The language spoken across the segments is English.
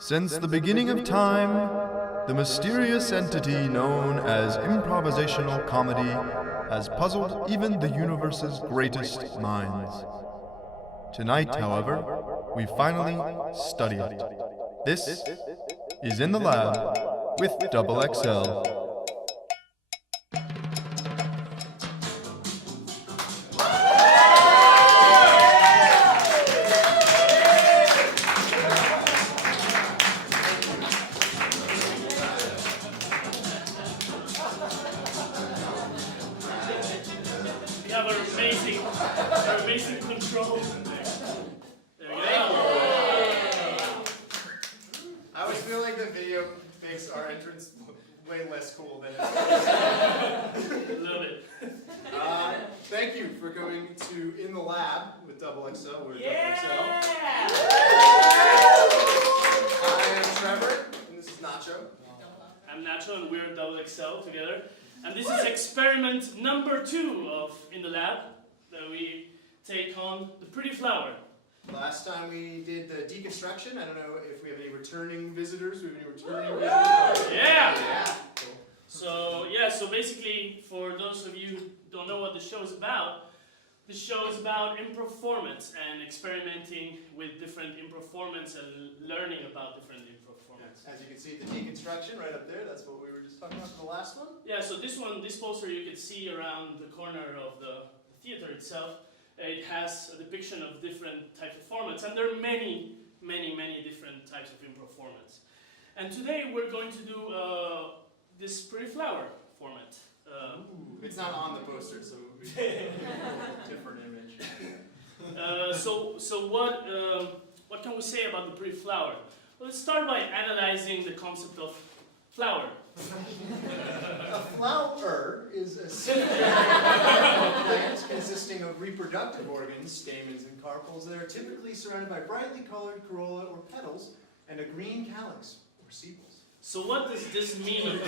Since the beginning of time, the mysterious entity known as improvisational comedy has puzzled even the universe's greatest minds. Tonight, however, we finally study it. This is In the Lab with Double XL. We have our amazing controls in there. There we go. I always feel like the video makes our entrance way less cool than it is. Love it. Thank you for coming to In the Lab with Double XL. We're Yeah! Double XL. I am Trevor, and this is Nacho. I'm Nacho, and we're Double XL together. And this is experiment number 2 of In the Lab, that we take on the pretty flower. Last time we did the deconstruction. I don't know if we have any returning visitors. Yeah! Yeah! So basically, for those of you who don't know what the show is about imperformance and experimenting with different imperformance and learning about different imperformance. As you can see, the deconstruction right up there. That's what we were just talking about for the last one. Yeah, so this poster you can see around the corner of the theater itself. It has a depiction of different types of formats, and there are many different types of imperformance. And today we're going to do this pretty flower format. It's not on the poster, so it would be a different image. So what can we say about the pretty flower? Well, let's start by analyzing the concept of flower. A flower is a plant consisting of reproductive organs, stamens, and carpels that are typically surrounded by brightly colored corolla or petals and a green calyx or sepals. So what does this mean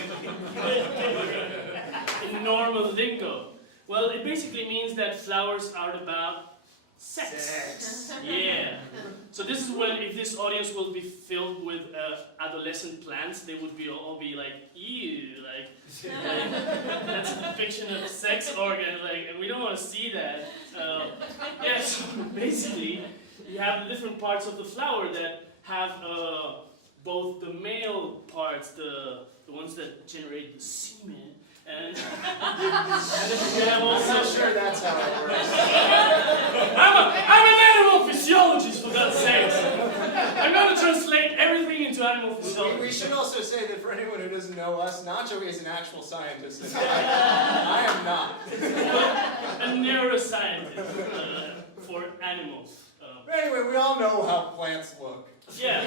in normal lingo? Well, it basically means that flowers are about sex. Yeah. So this is when, if this audience will be filled with adolescent plants, they would all be like, ew, like that's a depiction of sex organ, and we don't want to see that. Yeah, so basically, you have the different parts of the flower that have both the male parts, the ones that generate the semen, and you have also. I'm not sure that's how it works. I'm an animal physiologist, for God's sakes. I'm going to translate everything into animal physiology. We should also say that for anyone who doesn't know us, Nacho is an actual scientist, and I am not. A neuroscientist for animals. Anyway, we all know how plants look. Yeah.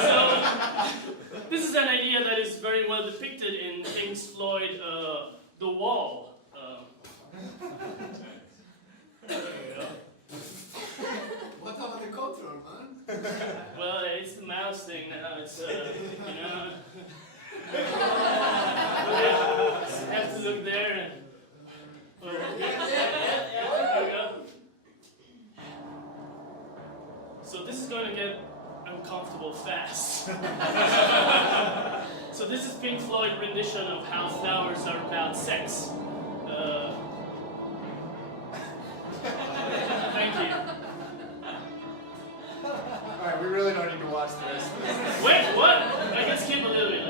So this is an idea that is very well depicted in Pink Floyd, The Wall. There we go. What about the control, man? Well, it's the mouse thing now. It's you know. Have to look there and. There we go. So this is going to get uncomfortable fast. So this is Pink Floyd rendition of how flowers are about sex. Thank you. Alright, we really don't need to watch the rest of this. Wait, what? I can skip a little bit.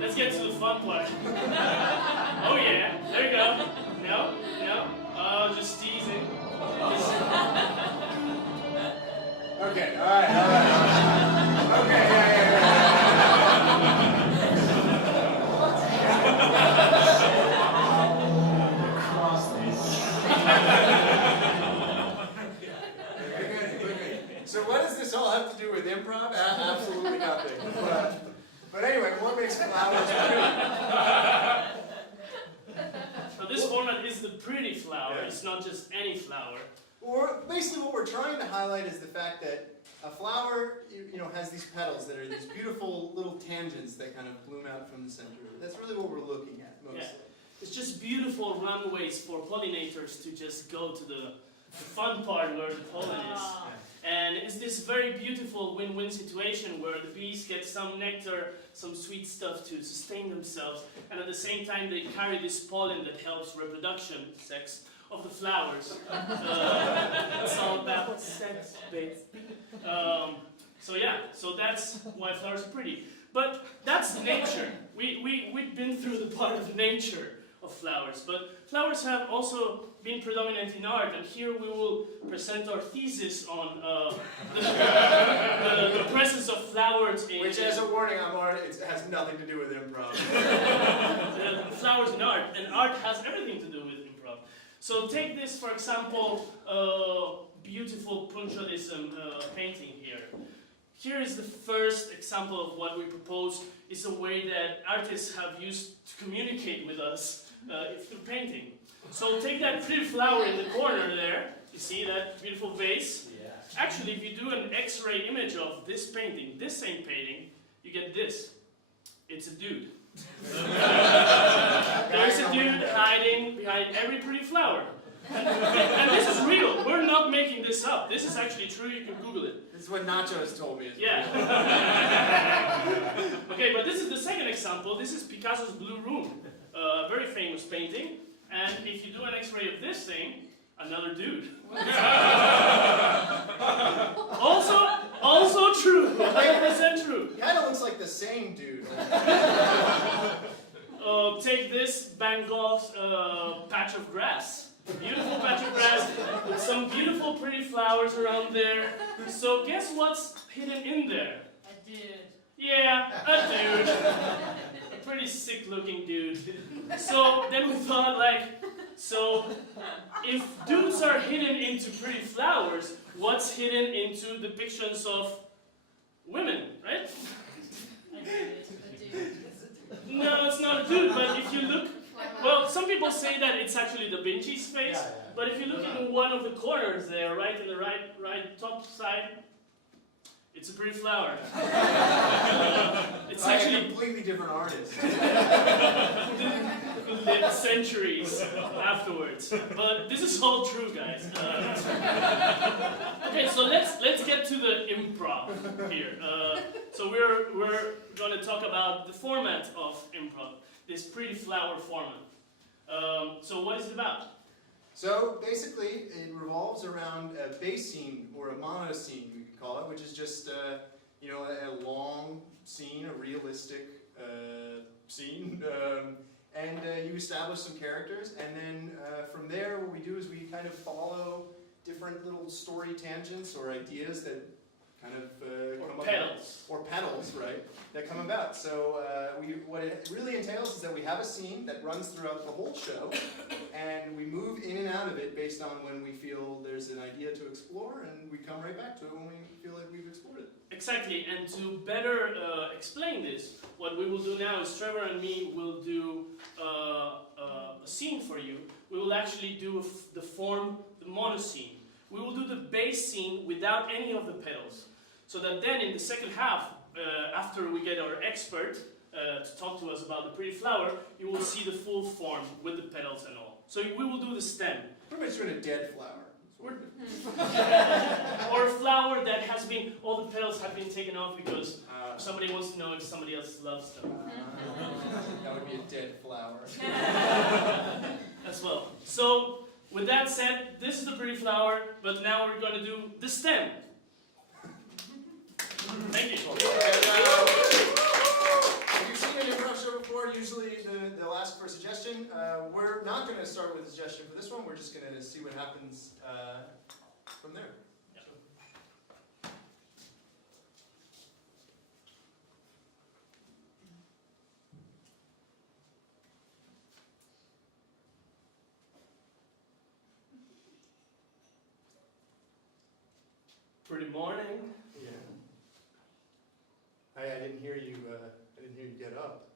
Let's get to the fun part. Oh yeah, there you go. No. Oh, just teasing. Okay, alright. Okay, yeah. So what does this all have to do with improv? Absolutely nothing. But anyway, what makes flowers pretty? So this format is the pretty flower. Yeah. It's not just any flower. Basically what we're trying to highlight is the fact that a flower, has these petals that are these beautiful little tangents that kind of bloom out from the center. That's really what we're looking at mostly. Yeah. It's just beautiful runways for pollinators to just go to the fun part where the pollen is. And it's this very beautiful win-win situation where the bees get some nectar, some sweet stuff to sustain themselves, and at the same time they carry this pollen that helps reproduction, sex, of the flowers. It's all about sex, babe. So yeah, so that's why flowers are pretty. But that's nature. We've been through the part of nature of flowers, but flowers have also been predominant in art, and here we will present our thesis on the presence of flowers in... Which, as a warning, it has nothing to do with improv. Flowers in art, and art has everything to do with improv. So take this, for example, beautiful punctualism painting here. Here is the first example of what we propose is a way that artists have used to communicate with us through painting. So take that pretty flower in the corner there. You see that beautiful vase? Yeah. Actually, if you do an X-ray image of this painting, this same painting, you get this. It's a dude. There's a dude hiding behind every pretty flower. And this is real. We're not making this up. This is actually true. You can Google it. This is what Nacho has told me. Yeah. Okay, but this is the second example. This is Picasso's Blue Room, a very famous painting. And if you do an X-ray of this thing, another dude. Also true. 100% true. Kind of looks like the same dude. Take this Van Gogh's patch of grass. Beautiful patch of grass with some beautiful pretty flowers around there. So guess what's hidden in there? A dude. Yeah, a dude. A pretty sick looking dude. So then we thought so if dudes are hidden into pretty flowers, what's hidden into depictions of women, right? A dude. No, it's not a dude, but if you look, well, some people say that it's actually Da Vinci's face, but if you look in one of the corners there, right in the right top side, it's a pretty flower. It's actually a completely different artist. lived centuries afterwards. But this is all true, guys. Okay, so let's get to the improv here. So we're going to talk about the format of improv, this pretty flower format. So what is it about? So basically, it revolves around a base scene or a mono scene, we could call it, which is just a long scene, a realistic scene, and you establish some characters, and then from there, what we do is we kind of follow different little story tangents or ideas that kind of come Petals. or petals, right? That come about. So what it really entails is that we have a scene that runs throughout the whole show, and we move in and out of it based on when we feel there's an idea to explore, and we come right back to it when we feel like we've explored it. Exactly, and to better explain this, what we will do now is Trevor and me will do a scene for you. We will actually do the mono scene. We will do the bass scene without any of the pedals. So that then in the second half, after we get our expert to talk to us about the pretty flower, you will see the full form with the pedals and all. So we will do the stem. Pretty much doing a dead flower. Or a flower that has been, all the petals have been taken off because somebody wants to know if somebody else loves them. That would be a dead flower. As well. So, with that said, this is the pretty flower, but now we're going to do the stem. Thank you. If you've seen an improv show before, usually they'll ask for a suggestion. We're not going to start with a suggestion for this one. We're just going to see what happens from there. Pretty morning. Yeah. I didn't hear you. I didn't hear you get up.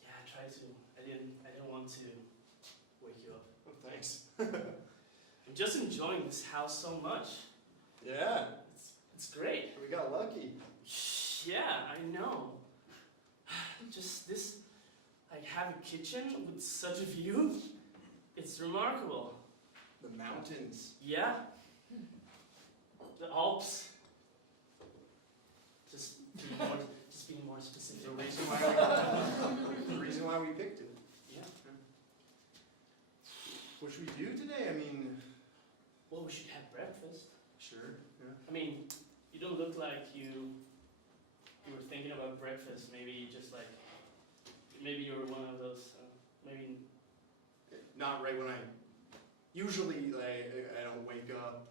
Yeah, I tried to. I didn't want to wake you up. Oh, thanks. I'm just enjoying this house so much. Yeah, It's great. we got lucky. Yeah, I know. Just this, have a kitchen with such a view. It's remarkable. The mountains. Yeah. The Alps. Just being more specific. The reason why we picked it. Yeah. What should we do today? I mean, Well, we should have breakfast. sure. Yeah. I mean, you don't look like you were thinking about breakfast. Maybe you were one of those. Maybe. Not right when I. Usually, like, I don't wake up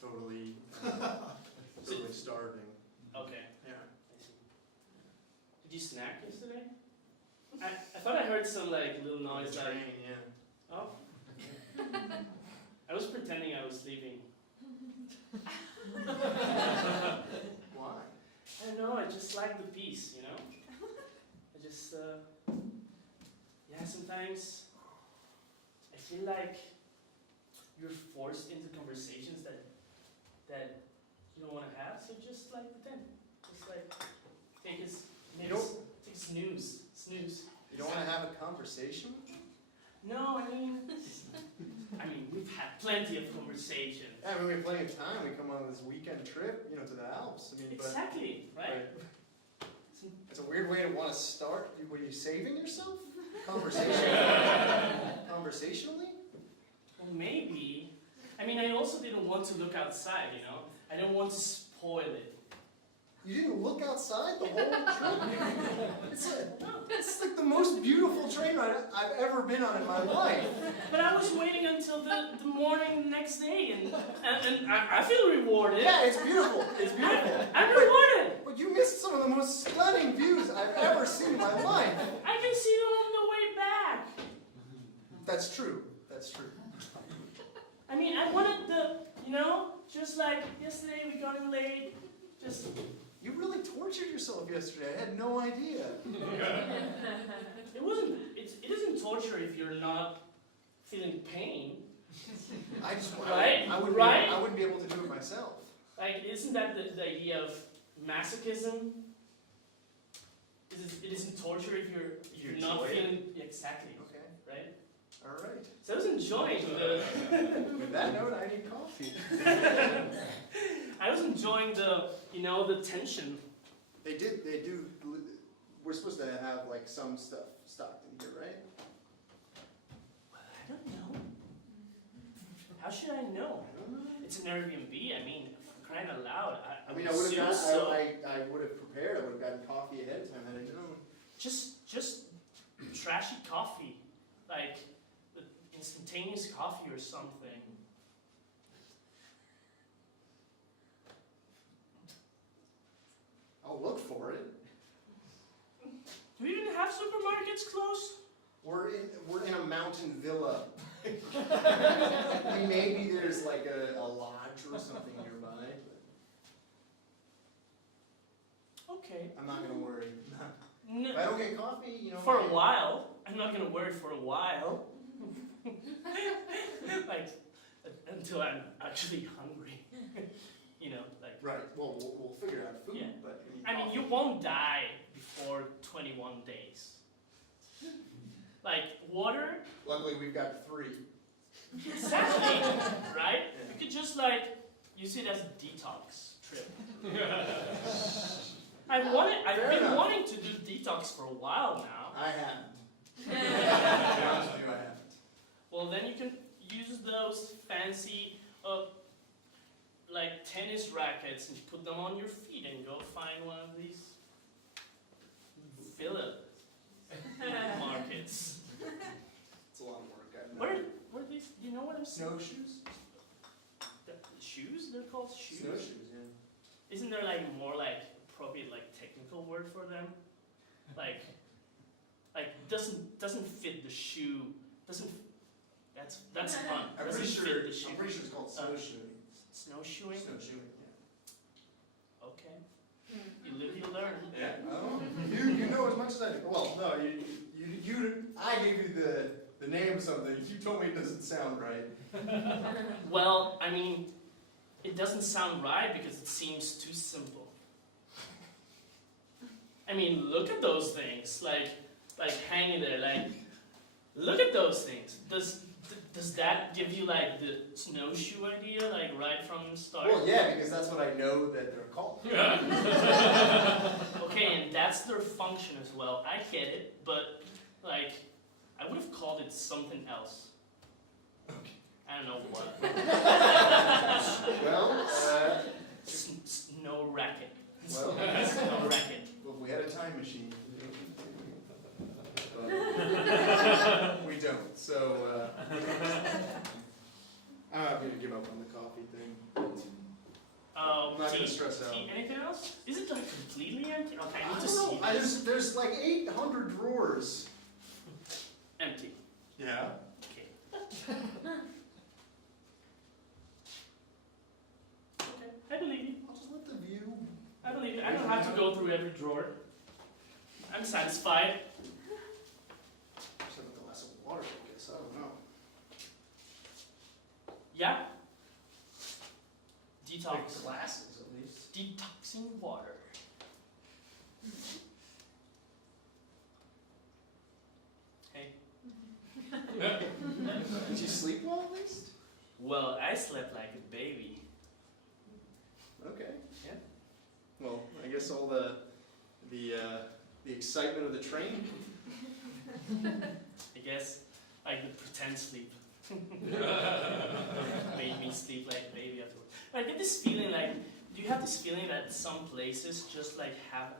totally starving. Okay. Yeah. I see. Did you snack yesterday? I thought I heard some like little noise. The Like, train, yeah. oh. I was pretending I was sleeping. Why? I don't know. I just like the peace, you know. I just yeah. Sometimes I feel like you're forced into conversations that you don't want to have. So just like pretend. Just like take a snooze. You don't want to have a conversation? No, I mean, we've had plenty of conversation. Yeah, I mean, we have plenty of time. We come on this weekend trip, to the Alps. I mean, Exactly, right? It's a weird way to want to start. Were you saving yourself? Conversation? Conversationally? Well, maybe. I mean, I also didn't want to look outside, you know? I don't want to spoil it. You didn't look outside the whole trip? It's like the most beautiful train ride I've ever been on in my life. But I was waiting until the morning next day, and I feel rewarded. Yeah, it's beautiful. It's beautiful. I'm rewarded. But you missed some of the most stunning views I've ever seen in my life. I can see them on the way back. That's true. That's true. I mean, I wanted just like yesterday we got in late, just... You really tortured yourself yesterday. I had no idea. It isn't torture if you're not feeling pain. I wouldn't be able to do it myself. Like, isn't that the idea of masochism? It isn't torture if you're not enjoy it. feeling exactly Okay. right. All right. So I was enjoying the. With that note, I need coffee. I was enjoying the tension. They do. We're supposed to have like some stuff stocked in here, right? I don't know. How should I know? It's an Airbnb. I mean, for crying out loud. I would have prepared. I would have gotten coffee ahead of time had I known. Just trashy coffee, like instantaneous coffee or something. I'll look for it. Do we even have supermarkets close? We're in a mountain villa. Maybe there's like a lodge or something nearby. Okay. I'm not gonna worry. No, If I don't get coffee, for a while. I'm not gonna worry for a while. Like until I'm actually hungry. Like. Right. Well, we'll figure out food. Yeah. But I mean, you won't die before 21 days. Like water. Luckily, we've got 3. Exactly. Right? You could just use it as a detox trip. I've been wanting to do detox for a while now. I haven't. To be honest with you, I haven't. Well, then you can use those fancy, tennis rackets and put them on your feet and go find one of these villa markets. It's a lot of work. I know. What are these? Do you know what I'm saying? Snowshoes? Shoes? They're called shoes? Snowshoes, yeah. Isn't there more appropriate technical word for them? Doesn't fit the shoe. That's fun. I'm Doesn't pretty fit sure the shoe. it's called snowshoeing. Snowshoeing? Snowshoeing, yeah. Okay. You live, you learn. Yeah. Oh, you know as much as I do. Well, no, I gave you the name of something. You told me it doesn't sound right. Well, I mean, it doesn't sound right because it seems too simple. I mean, look at those things, hanging there, look at those things. Does Does that give you like the snowshoe idea, like right from the start? Well, yeah, because that's what I know that they're called. Okay, and that's their function as well. I get it, but like, I would have called it something else. Okay. I don't know what. Well, Snow racket. well, Snow racket. well, if we had a time machine. But we don't, so I'm happy to give up on the coffee thing. I'm not Tea? gonna stress out. Tea? Anything else? Is it like completely empty? Okay, I I need to don't see know. this. There's like 800 drawers. Empty. Yeah. Okay. Okay, I believe you. I'll just let the view. I believe you. I don't have to go through every drawer. I'm satisfied. Just have a glass of water, I guess. I don't know. Yeah. Like Detox. glasses, at least. Detoxing water. Hey. Did you sleep well, at least? Well, I slept like a baby. Okay. Yeah. Well, I guess all the excitement of the train. I guess like the pretend sleep made me sleep like a baby afterwards. I get this feeling like, do you have this feeling that some places just like have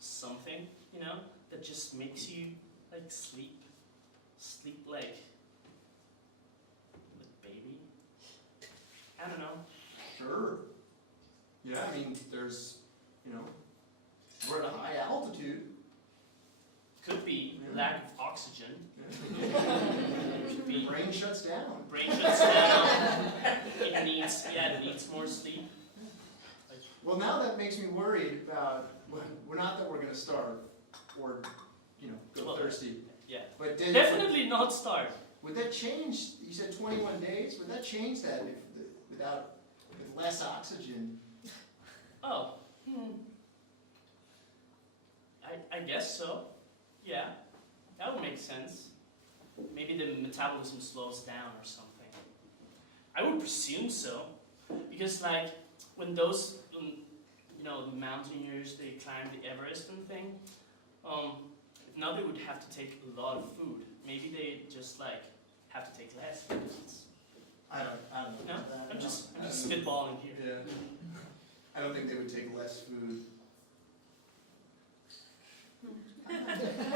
something, you know, that just makes you like sleep like a baby? I don't know. Sure. Yeah, I mean, there's, we're at a high altitude. Could be Yeah. lack of oxygen. Could be Your brain shuts down. brain shuts down. It needs more sleep. Well, now that makes me worried about, well, not that we're going to starve or, go Well, thirsty. Yeah. But Definitely not starve. would that change? You said 21 days. Would that change that with less oxygen? Oh. I guess so. Yeah. That would make sense. Maybe the metabolism slows down or something. I would presume so. Because like when those the mountaineers, they climb the Everest and thing, now they would have to take a lot of food. Maybe they just like have to take less because it's, I don't know. no? That. I'm just spitballing here. Yeah. I don't think they would take less food.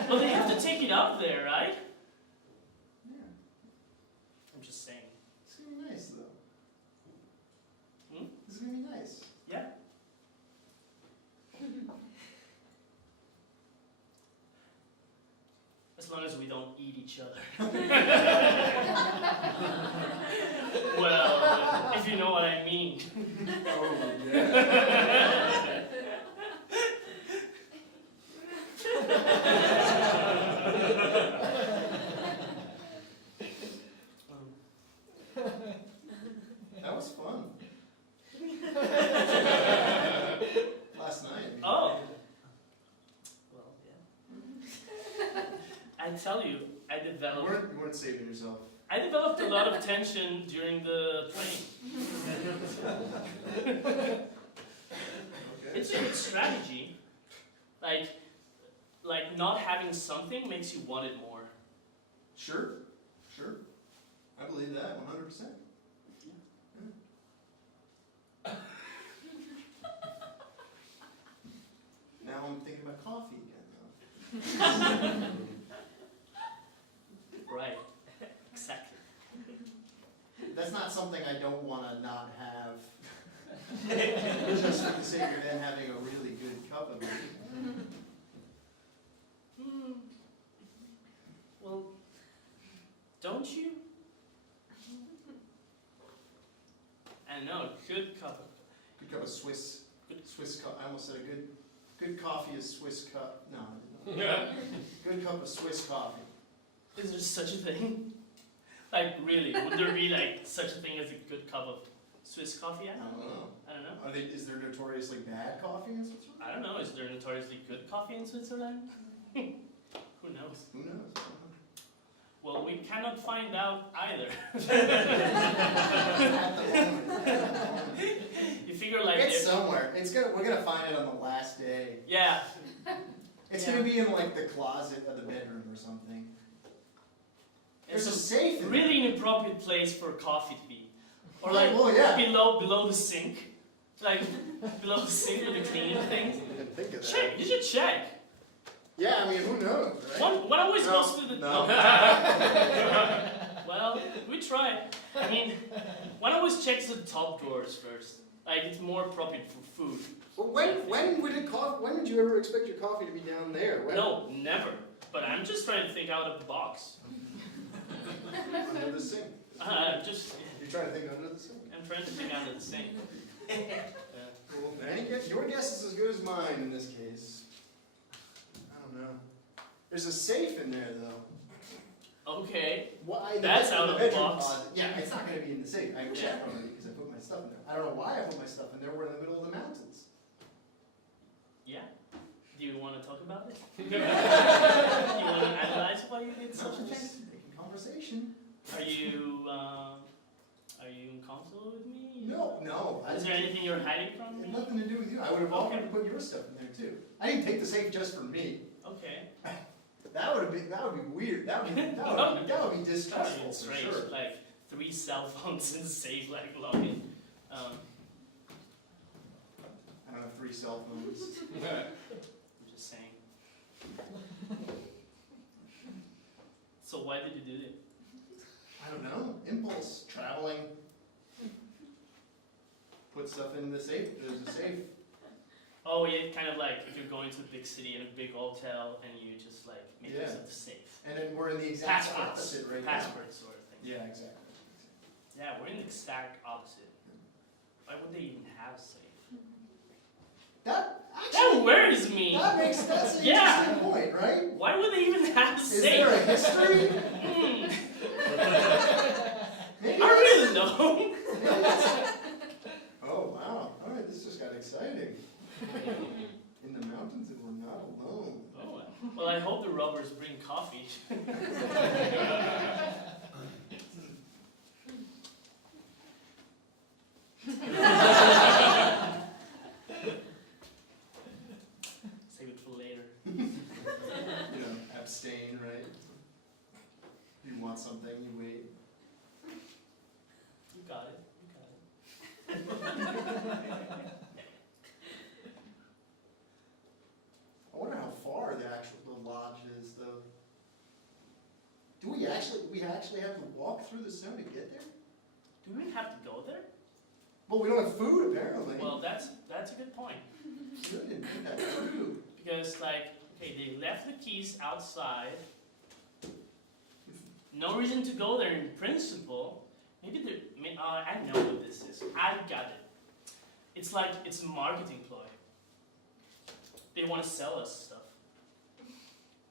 Well, they have to take it up there, right? Yeah. I'm just saying. It's gonna be nice though. Hmm? It's gonna be nice. Yeah. As long as we don't eat each other. Well, if you know what I mean. Oh yeah. That was fun. Last night. Oh. Well, yeah. I tell you, You weren't saving yourself. I developed a lot of tension during the training. Okay. It's a good strategy. Like not having something makes you want it more. Sure. I believe that 100%. Now I'm thinking about coffee again, though. Right. Exactly. That's not something I don't want to not have. Just for the sake of then having a really good cup of it. Well, don't you? I know, good cup. Good cup of Swiss cup. I almost said a good coffee is Swiss cup. No, I did not. Good cup of Swiss coffee. Is there such a thing? Like really, would there be like such a thing as a good cup of Swiss coffee? I don't know. Is there notoriously bad coffee in Switzerland? I don't know. Is there notoriously good coffee in Switzerland? Who knows? Who knows? I don't know. Well, we cannot find out either. At the moment. You figure like It's if- somewhere. We're gonna find it on the last day. yeah. It's Yeah. gonna be in like the closet of the bedroom or something. There's a It's safe. a In really inappropriate place for coffee to be, or Yeah, like well, yeah. below the sink, like below the sink with the cleaning things. I didn't think of that. Check. You should check. Yeah, I mean, who knows, right? One always No, goes to the. no. Well, we try. I mean, one always checks the top drawers first. Like it's more appropriate for food. Well, when would you ever expect your coffee to be down there? When? No, never. But I'm just trying to think out of the box. Under the sink. Just You're trying to think under the sink. I'm trying to think out of the sink. Yeah. Well, your guess is as good as mine in this case. I don't know. There's a safe in there though. Okay. Why? That's out of the bedroom box. closet. Yeah, it's not going to be in the safe. I checked already because I put my stuff in there. I don't know why I put my stuff in there. We're in the middle of the mountains. Yeah. Do you want to talk about it? Do you want to analyze why you did such a I'm thing? just making conversation. Are you in console with me? No. Is there anything you're hiding from It me? had nothing to do with you. I would have offered to put your stuff in there too. I didn't take the safe just for me. Okay. That would be weird. That would be distressful It's for strange. sure. Like 3 cell phones in the safe, like login. I don't have 3 cell phones. I'm just saying. So why did you do it? I don't know. Impulse, traveling. Put stuff in the safe. There's a safe. Oh, yeah, kind of like if you're going to a big city in a big hotel and you just like make Yeah. yourself safe. And then we're in the exact Passports. opposite right now. Passport sort of thing. Yeah, exactly. Yeah, we're in the exact opposite. Why would they even have a safe? That That actually, worries me. that's an Yeah. interesting point, right? Why would they even have a Is safe? there a history? Hmm. Maybe I that's- really know. maybe that's- Oh wow! All right, this just got exciting. In the mountains, and we're not alone. Oh, well, I hope the robbers bring coffee. Save it for later. You know, abstain, right? You want something, you wait. You got it. You got it. I wonder how far the lodge is, though. Do we actually have to walk through the snow to get there? Do we have to go there? Well, we don't have food apparently. Well, that's a good point. We didn't think that through. Because like, okay, they left the keys outside. No reason to go there in principle. Maybe I know what this is. I got it. It's like it's a marketing ploy. They want to sell us stuff.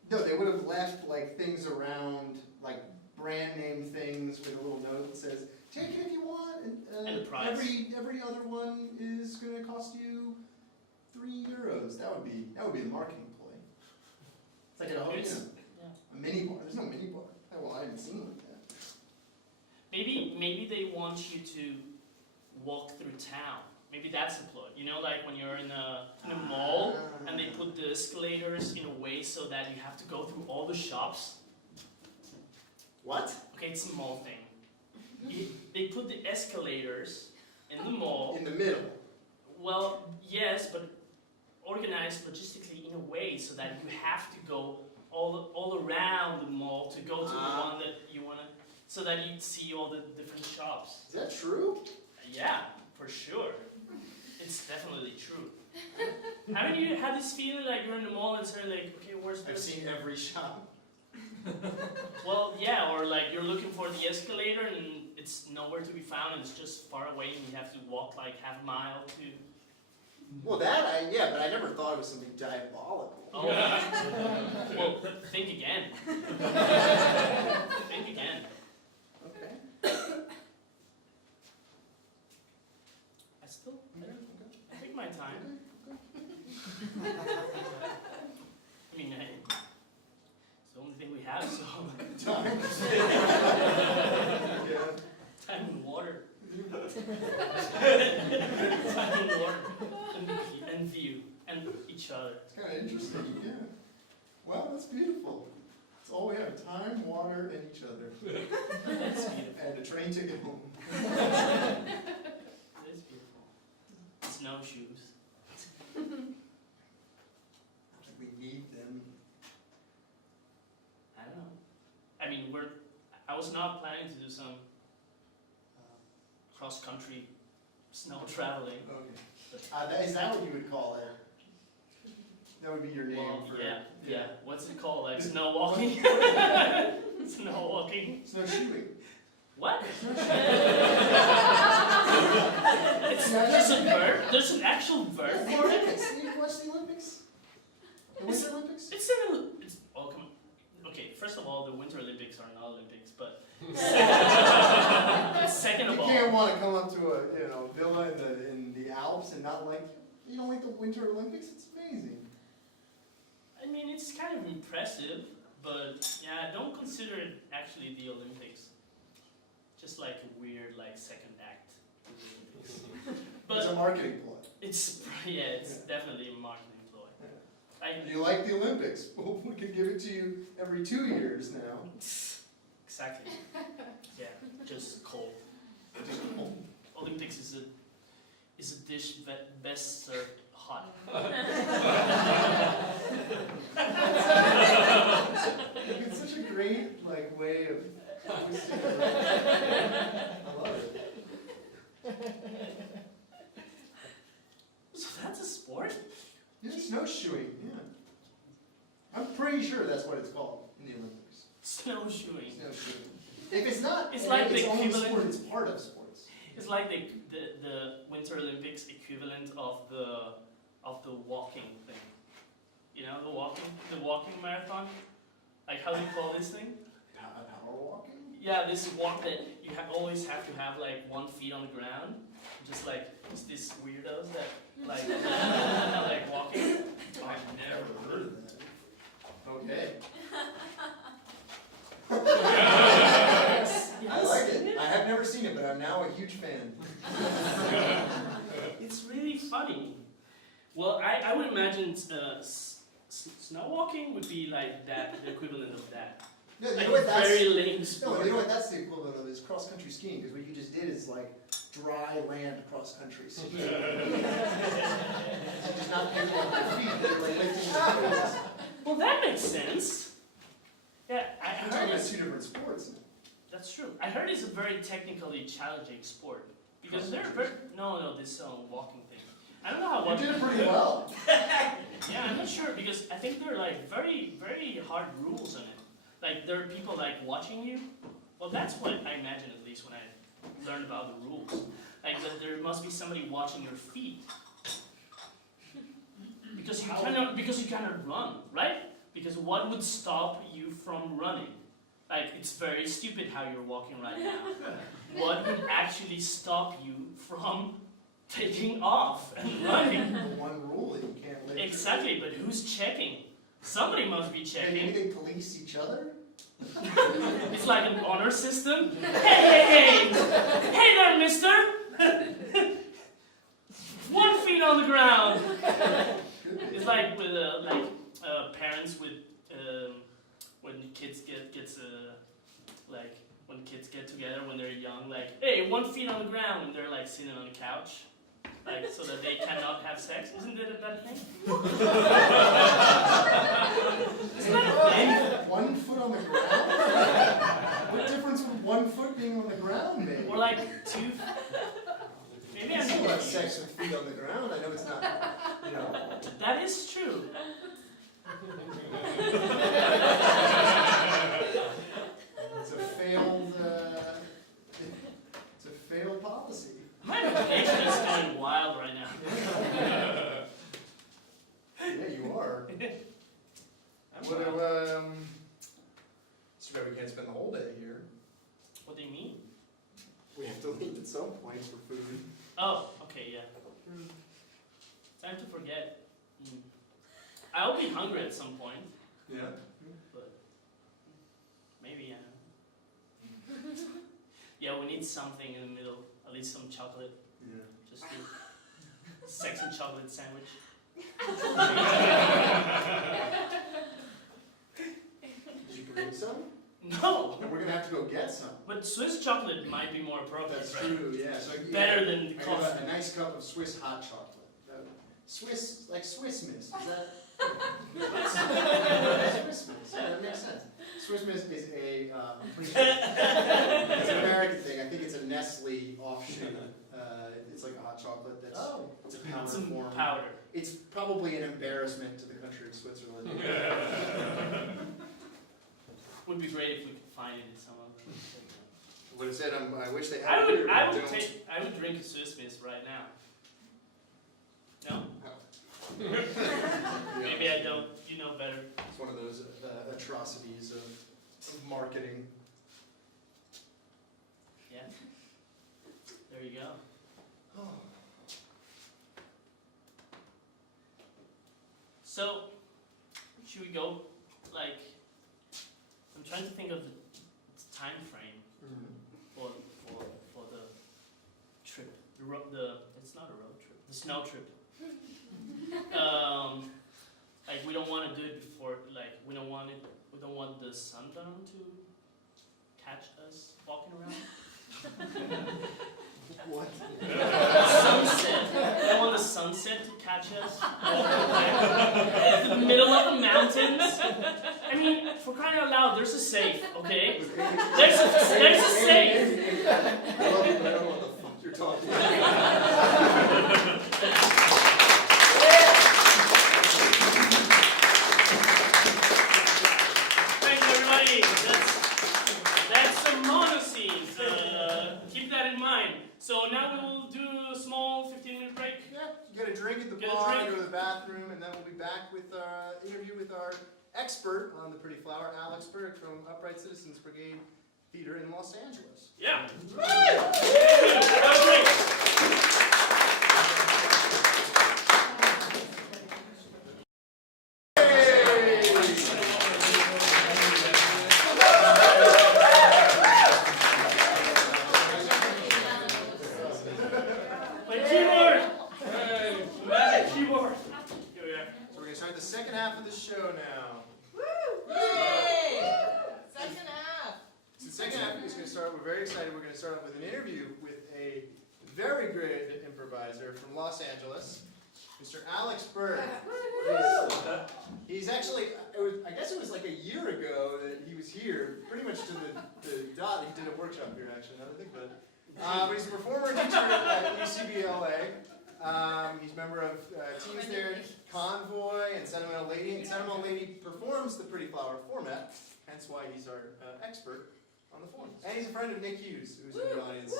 No, they would have left like things around, like brand name things with a little note that says, "Take it if you want." And the price. Every other one is going to cost you €3. That would be the marketing ploy. It's like a mini bar. There's no mini bar. Well, I haven't seen one like that. Maybe they want you to walk through town. Maybe that's the plot. You know, like when you're in a mall and they put the escalators in a way so that you have to go through all the shops. What? Okay, it's a mall thing. They put the escalators in the mall. In the middle. Well, yes, but organized logistically in a way so that you have to go all around the mall to go to the one that you want to, so that you see all the different shops. Is that true? Yeah, for sure. It's definitely true. Haven't you had this feeling like you're in the mall and sort of like, okay, where's I've this? seen every shop. Well, yeah, or like you're looking for the escalator and it's nowhere to be found and it's just far away and you have to walk like half a mile to... Well, but I never thought it was something diabolical. Oh, well, think again. Think again. Okay. I take my time. I mean, it's the only thing we have, so... Time. Time, water, and view, and each other. It's kind of interesting, yeah. Wow, that's beautiful. It's all we have, time, water, and each other. That's beautiful. And a train ticket home. That's beautiful. Snowshoes. We need them. I don't know. I mean, I was not planning to do some cross-country snow traveling. Okay. Is that what you would call it? That would be your name Well, for yeah. What's it called? Like snow walking? Snow walking? Snowshoeing. What? Yeah, There's a verb? There's an actual verb The for it? Olympics. You watch the Olympics? The Winter Olympics? It's oh, come on. Okay, first of all, the Winter Olympics are not Olympics, but second of You all, can't want to come up to a villa in the Alps and not like, you don't like the Winter Olympics? It's amazing. I mean, it's kind of impressive, but yeah, don't consider it actually the Olympics. Just like a weird, like, second act to the Olympics. It's a But marketing ploy. it's definitely a marketing ploy. Do you like the Olympics? Well, we could give it to you every 2 years now. Exactly. Yeah, just cold. Olympics is a dish best served hot. It's such a great way of twisting it around. I love it. So that's a sport? Yeah, snowshoeing, yeah. I'm pretty sure that's what it's called in the Olympics. Snowshoeing. Snowshoeing. If it's not, It's like the only equivalent- sport, it's part of sports. It's like the Winter Olympics equivalent of the walking thing. You know, the walking marathon? Like, how do you call this thing? Power walking? Yeah, this walk that you always have to have like 1 foot on the ground. Just like, it's these weirdos that like, like walking. I've never heard of that. Okay. I like it. I have never seen it, but I'm now a huge fan. It's really funny. Well, I would imagine snow walking would be like that, the equivalent of that. No, you Like know what that's? very lame No, sport. you know what that's the equivalent of is cross-country skiing, because what you just did is like dry land cross-country skiing. You're just not picking up your feet, you're like lifting your toes. Well, that makes sense. Yeah, I We're heard talking about it's, 2 different sports now. that's true. I heard it's a very technically challenging sport because they're very this walking thing. I don't know how. You did it pretty well. Yeah, I'm not sure because I think there are like very, very hard rules in it. Like there are people like watching you. Well, that's what I imagine at least when I learned about the rules. Like that there must be somebody watching your feet. Because you cannot run, right? Because what would stop you from running? Like it's very stupid how you're walking right now. What would actually stop you from taking off and running? The one rule that you can't lift. Exactly, but who's checking? Somebody must be Maybe checking. they police each other? It's like an honor system. Hey there, mister! 1 foot on the ground. Could be. It's like with parents with when kids when kids get together when they're young, like, hey, 1 foot on the ground, and they're like sitting on the couch, like so that they cannot have sex. Isn't that a bad thing? Isn't that a thing? 1 foot on the ground? What difference would 1 foot being on the ground make? Or like 2. Maybe I I'm still have sex with feet on the ground. I know it's not, That is true. It's a failed policy. My imagination is going wild right now. Yeah, you are. I'm What wild. It's too bad we can't spend the whole day here. What do you mean? We have to leave at some point for food. Oh, okay, yeah. Time to forget. I'll be hungry at some point, Yeah. but maybe, yeah, we need something in the middle. At least some chocolate. Yeah. Just do sex and chocolate sandwich. Did you bring some? No! We're gonna have to go get some. But Swiss chocolate might be more appropriate, That's right? true, yeah. So Better than I got coffee. a nice cup of Swiss hot chocolate. Swiss, like Swiss Miss, is that? Swiss Miss, yeah, that makes sense. Swiss Miss is I'm pretty sure it's an American thing. I think it's a Nestle offshoot. It's like a hot chocolate that's it's a powder Some form. powder. It's probably an embarrassment to the country of Switzerland. Would be great if we could find it in some of them. Would have said I wish they had I it would, here, I but would don't. take, I would drink a Swiss Miss right now. No? Maybe I don't. You know better. It's one of those atrocities of marketing. Yeah. There you go. So, should we go? Like, I'm trying to think of the time frame for the trip. It's not a road trip. The snow trip. Like we don't want to do it before. Like we don't want the sundown to catch us walking around. What? Sunset. We don't want the sunset to catch us walking around in the middle of the mountains. I mean, for crying out loud, there's a safe, okay? There's a safe. I love it, but I don't know what the fuck you're talking about. Thanks, everybody. That's some mono scenes. Keep that in mind. So now we will do a small 15-minute break. Yeah, you get a drink at the Get a bar, drink. go to the bathroom, and then we'll be back with our interview with our expert on the Pretty Flower, Alex Berg from Upright Citizens Brigade Theater in Los Angeles. Yeah. Have a drink. My keyboard. Magic keyboard. Here we are. So we're going to start the second half of the show now. Second half. So the second half is going to start, we're very excited, we're going to start off with an interview with a very great improviser from Los Angeles, Mr. Alex Berg. He's actually, I guess it was like a year ago that he was here, pretty much to the dot. He did a workshop here actually, now that I think about it. But he's a performer and teacher at UCBLA. He's a member of teams there, Convoy and Sentimental Lady. And Sentimental Lady performs the Pretty Flower format, hence why he's our expert on the form. And he's a friend of Nick Hughes, who's in the audience.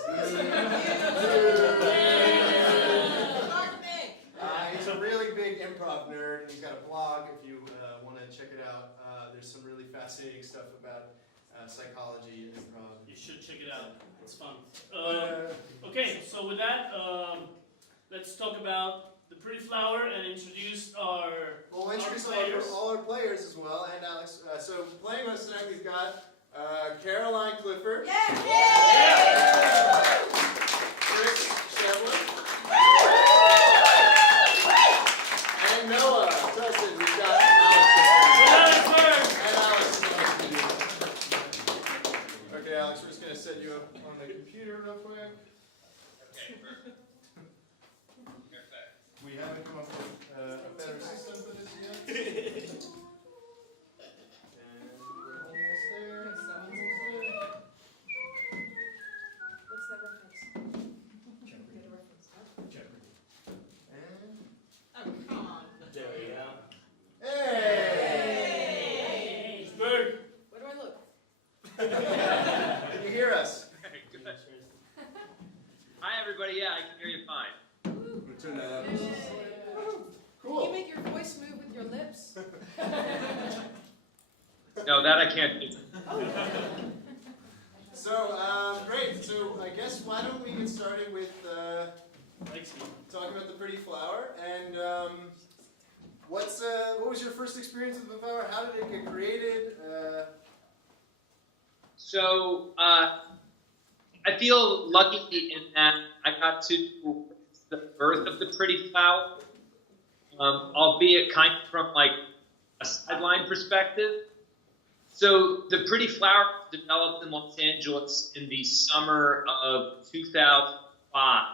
He's a really big improv nerd, and he's got a blog if you want to check it out. There's some really fascinating stuff about psychology and improv. You should check it out. It's fun. Okay, so with that, let's talk about the Pretty Flower and introduce our We'll introduce players. all our players as well, and Alex. So playing with us tonight, we've got Caroline Clifford, Chris Shevlin, and Noah Tustin. We've got Alex. And Alex. Okay, Alex, we're just going to set you up on the computer real quick. Okay, perfect. We haven't come up with a better system for this yet. And we're almost there. What's that reference? Get a reference, huh? And Oh, come on. There we go. hey! It's Berg. Where do I look? Can you hear us? Good. Hi, everybody. Yeah, I can hear you fine. We'll turn that up. Can you Cool. make your voice move with your lips? No, that I can't do. So, great. So, I guess why don't we get started with Thanks, Steve. talking about the Pretty Flower? And what was your first experience with the flower? How did it get created? So, I I feel lucky in that I got to witness the birth of the Pretty Flower, albeit kind of from like a sideline perspective. So the Pretty Flower was developed in Los Angeles in the summer of 2005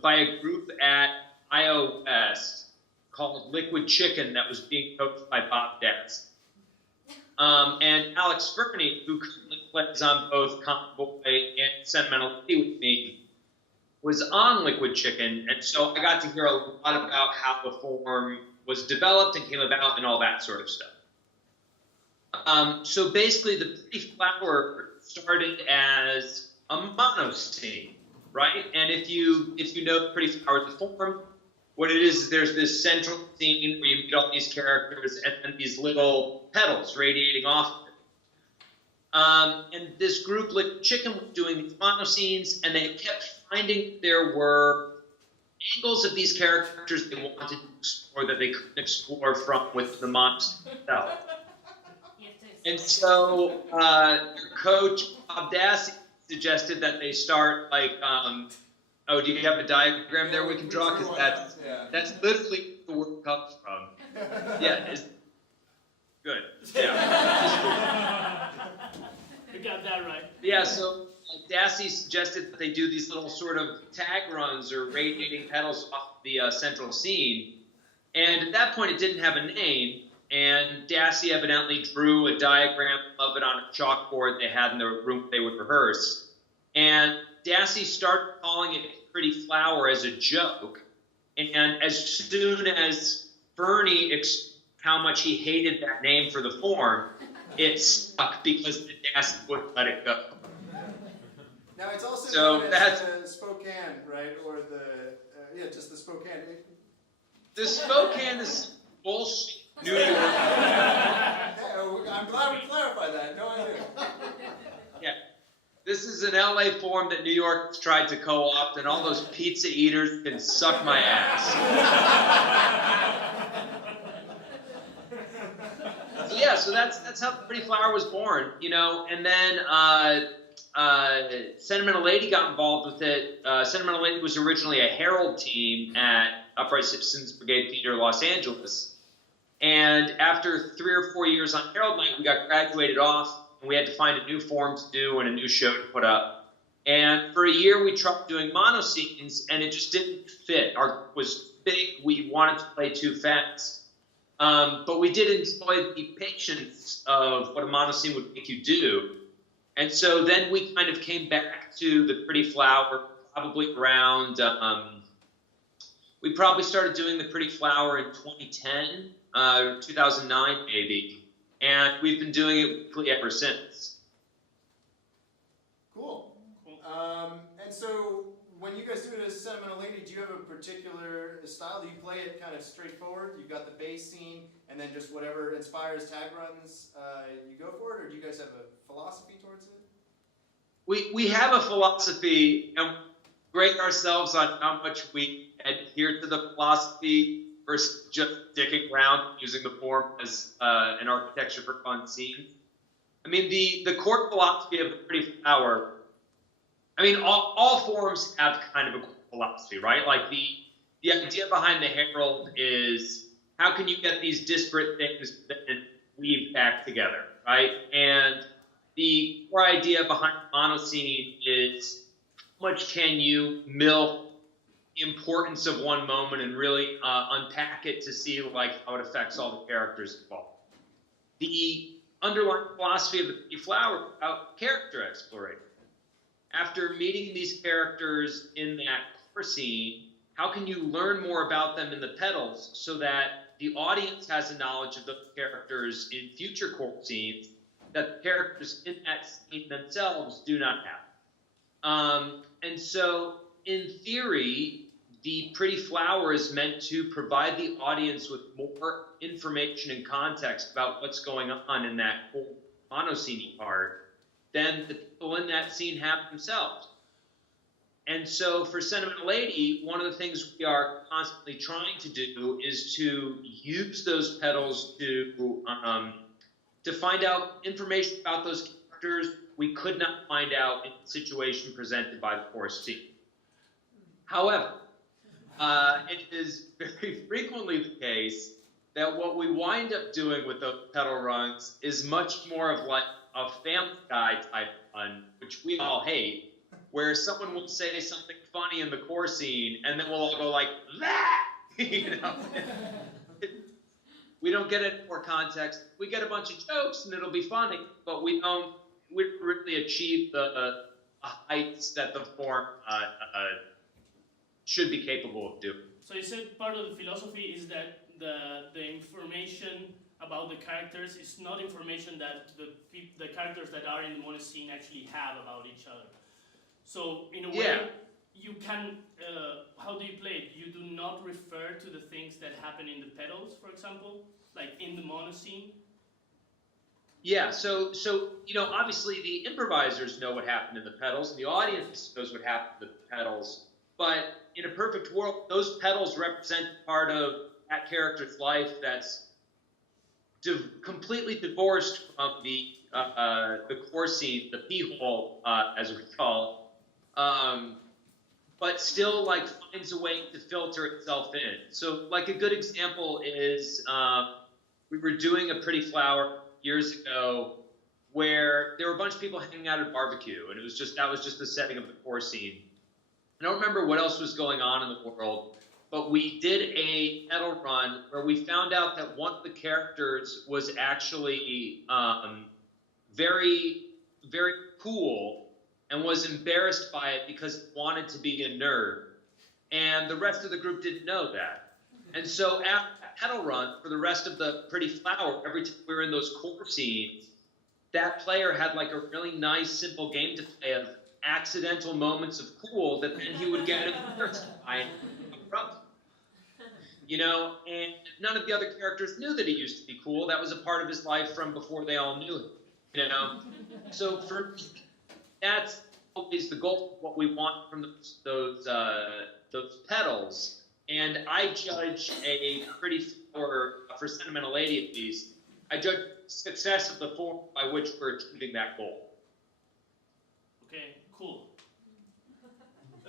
by a group at iOS called Liquid Chicken that was being coached by Bob Datz. And Alex Fernie, who currently plays on both Comic Boy and Sentimental Lady with me, was on Liquid Chicken, and so I got to hear a lot about how the form was developed and came about and all that sort of stuff. So basically, the Pretty Flower started as a monoscene, right? And if you know the Pretty Flower, the form, what it is there's this central scene where you meet all these characters and then these little petals radiating off of it. And this group, Liquid Chicken, was doing these monoscenes, and they kept finding there were angles of these characters they wanted to explore that they couldn't explore from with the monster itself. And so their coach, Bob Dassey, suggested that they start like, oh, do you have a diagram there we can draw? Because that's literally where the word comes from. Yeah, it's good. Yeah. You got that right. Yeah, so Dassey suggested that they do these little sort of tag runs or radiating petals off the central scene. And at that point, it didn't have a name. And Dassey evidently drew a diagram of it on a chalkboard they had in the room they would rehearse. And Dassey started calling it Pretty Flower as a joke. And as soon as Fernie explained how much he hated that name for the form, it stuck because the Dassey wouldn't let it go. Now it's also So known as the Spokane, right? Or the just the Spokane. The Spokane is bullshit. New York. I'm glad we clarified that. No idea. Yeah. This is an LA form that New York tried to co-opt, and all those pizza eaters can suck my ass. So yeah, so that's how the Pretty Flower was born, you know. And then Sentimental Lady got involved with it. Sentimental Lady was originally a Herald team at Upright Citizens Brigade Theater, Los Angeles. And after 3 or 4 years on Herald Night, we got graduated off, and we had to find a new form to do and a new show to put up. And for a year, we tried doing monoscenes, and it just didn't fit. Our was big. We wanted to play too fast. But we did enjoy the patience of what a monoscene would make you do. And so then we kind of came back to the Pretty Flower probably around, we probably started doing the Pretty Flower in 2010. 2009 maybe, and we've been doing it weekly ever since. Cool. And so when you guys do it as Sentimental Lady, do you have a particular style? Do you play it kind of straightforward? You've got the bass scene, and then just whatever inspires tag runs, you go for it, or do you guys have a philosophy towards it? We have a philosophy, and we grade ourselves on how much we adhere to the philosophy versus just sticking around using the form as an architecture for fun scenes. I mean, the core philosophy of the Pretty Flower, I mean, all forms have kind of a core philosophy, right? Like the idea behind the Herald is how can you get these disparate things and weave back together, right? And the core idea behind monoscene is how much can you milk the importance of one moment and really unpack it to see like how it affects all the characters involved. The underlying philosophy of the Pretty Flower is about character exploration. After meeting these characters in that core scene, how can you learn more about them in the petals so that the audience has a knowledge of those characters in future core scenes that the characters in that scene themselves do not have. And so, in theory, the Pretty Flower is meant to provide the audience with more information and context about what's going on in that whole monoscene part than the people in that scene have themselves. And so for Sentimental Lady, one of the things we are constantly trying to do is to use those petals to find out information about those characters, we could not find out in the situation presented by the course team. However, it is very frequently the case that what we wind up doing with those pedal runs is much more of like a Family Guy type run, which we all hate, where someone will say something funny in the core scene, and then we'll all go like, that! You know? We don't get any more context. We get a bunch of jokes, and it'll be funny, but we don't really achieve the heights that the form should be capable of doing. So you said part of the philosophy is that the information about the characters is not information that the characters that are in the mono scene actually have about each other. So in a way, you can, how do you play it? You do not refer to the things that happen in the pedals, for example, like in the mono scene? Yeah, so you know, obviously the improvisers know what happened in the pedals, and the audience knows what happened in the pedals, but in a perfect world, those pedals represent part of that character's life that's completely divorced from the core scene, the p-hole, as we call it. But still like finds a way to filter itself in. So like a good example is we were doing a Pretty Flower years ago where there were a bunch of people hanging out at a barbecue, and that was just the setting of the core scene. I don't remember what else was going on in the world, but we did a pedal run where we found out that one of the characters was actually very, very cool and was embarrassed by it because it wanted to be a nerd. And the rest of the group didn't know that. And so after that pedal run, for the rest of the Pretty Flower, every time we were in those core scenes, that player had like a really nice, simple game to play of accidental moments of cool that then he would get embarrassed by and interrupt. You know, and none of the other characters knew that he used to be cool. That was a part of his life from before they all knew him. You know? So for me, that's always the goal, what we want from those pedals. And I judge a Pretty Flower, for Sentimental Lady at least, I judge success of the form by which we're achieving that goal. Okay, cool.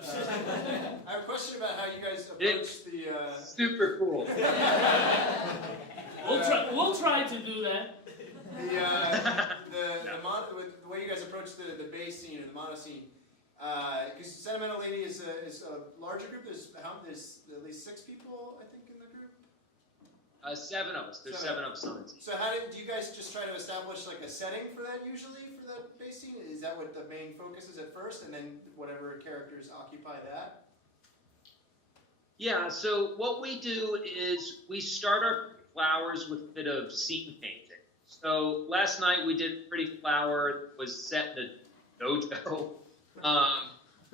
I have a question about how you guys approach the. Super cool. We'll try to do that. The way you guys approach the bass scene and the mono scene, because Sentimental Lady is a larger group. There's at least 6 people, I think, in the group. 7 of us. There's 7 of us on the team. So do you guys just try to establish like a setting for that usually for the bass scene? Is that what the main focus is at first, and then whatever characters occupy that? Yeah. So what we do is we start our flowers with a bit of scene painting. So last night we did Pretty Flower that was set in a dojo.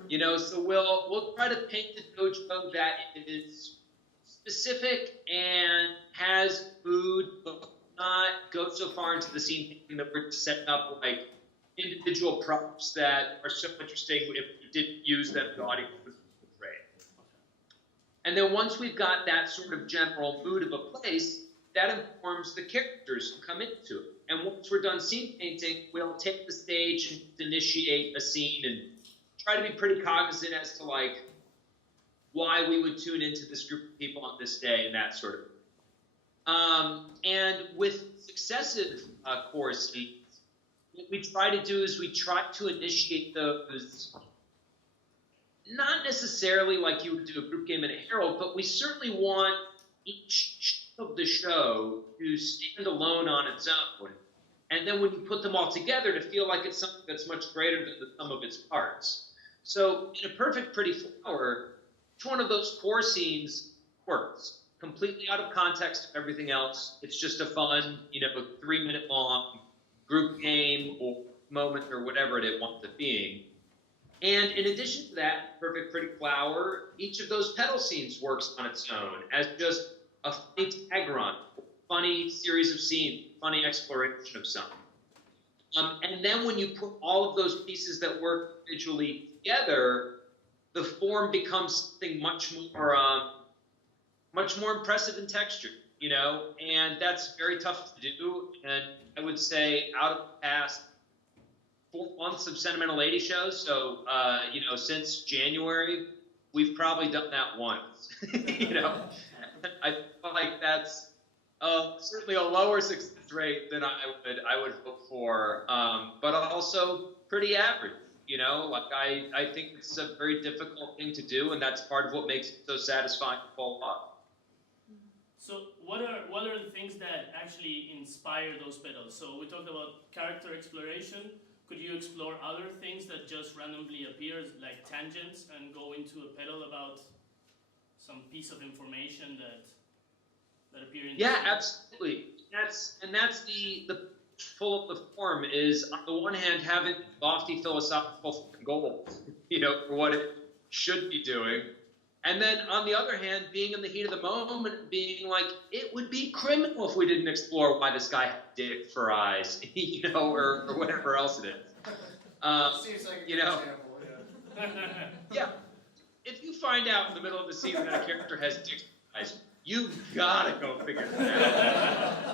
You know, so we'll try to paint the dojo that is specific and has mood, but not go so far into the scene painting that we're setting up like individual props that are so interesting if we didn't use them, the audience would be portrayed. And then once we've got that sort of general mood of a place, that informs the characters who come into it. And once we're done scene painting, we'll take the stage and initiate a scene and try to be pretty cognizant as to like why we would tune into this group of people on this day and that sort of thing. And with successive core scenes, what we try to do is we try to initiate those, not necessarily like you would do a group game in a Herald, but we certainly want each of the show to stand alone on its own, and then when you put them all together to feel like it's something that's much greater than the sum of its parts. So in a perfect Pretty Flower, each one of those core scenes works completely out of context of everything else. It's just a fun, 3-minute long group game or moment or whatever it wants it being. And in addition to that, perfect Pretty Flower, each of those pedal scenes works on its own as just a funny tag run, funny series of scenes, funny exploration of something. And then when you put all of those pieces that work individually together, the form becomes something much more impressive in texture, and that's very tough to do. And I would say out of the past 4 months of Sentimental Lady shows, so since January, we've probably done that once. I feel like that's certainly a lower success rate than I would hope for, but also pretty average. I think it's a very difficult thing to do, and that's part of what makes it so satisfying to pull off. So what are the things that actually inspire those petals? So we talked about character exploration. Could you explore other things that just randomly appear, like tangents, and go into a petal about some piece of information that appear in? Yeah, absolutely. That's the pull of the form is, on the one hand, having lofty philosophical goals, for what it should be doing. And then, on the other hand, being in the heat of the moment, being like, it would be criminal if we didn't explore why this guy had a dick for eyes, or whatever else it is. Seems like a good example, yeah. Yeah. If you find out in the middle of the scene that a character has dick for eyes, you gotta go figure that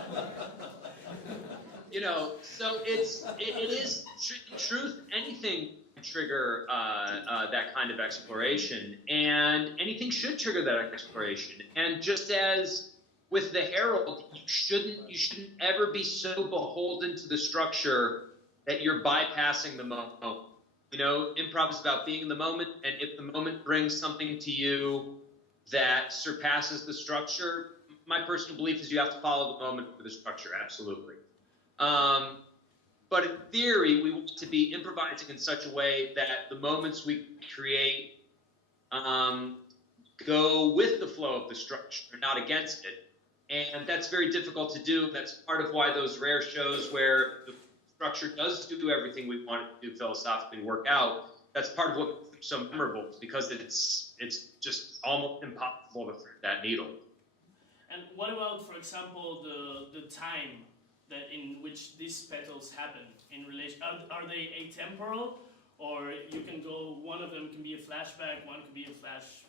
out. So it is, in truth, anything can trigger that kind of exploration, and anything should trigger that exploration. And just as with the Herald, you shouldn't ever be so beholden to the structure that you're bypassing the moment. Improv is about being in the moment, and if the moment brings something to you that surpasses the structure, my personal belief is you have to follow the moment for the structure, absolutely. But in theory, we want to be improvising in such a way that the moments we create go with the flow of the structure, not against it. And that's very difficult to do. That's part of why those rare shows where the structure does do everything we want it to do philosophically work out, that's part of what makes them so memorable, because it's just almost impossible to thread that needle. And what about, for example, the time that in which these petals happen in relation? Are they atemporal, or you can go, one of them can be a flashback, one could be a flash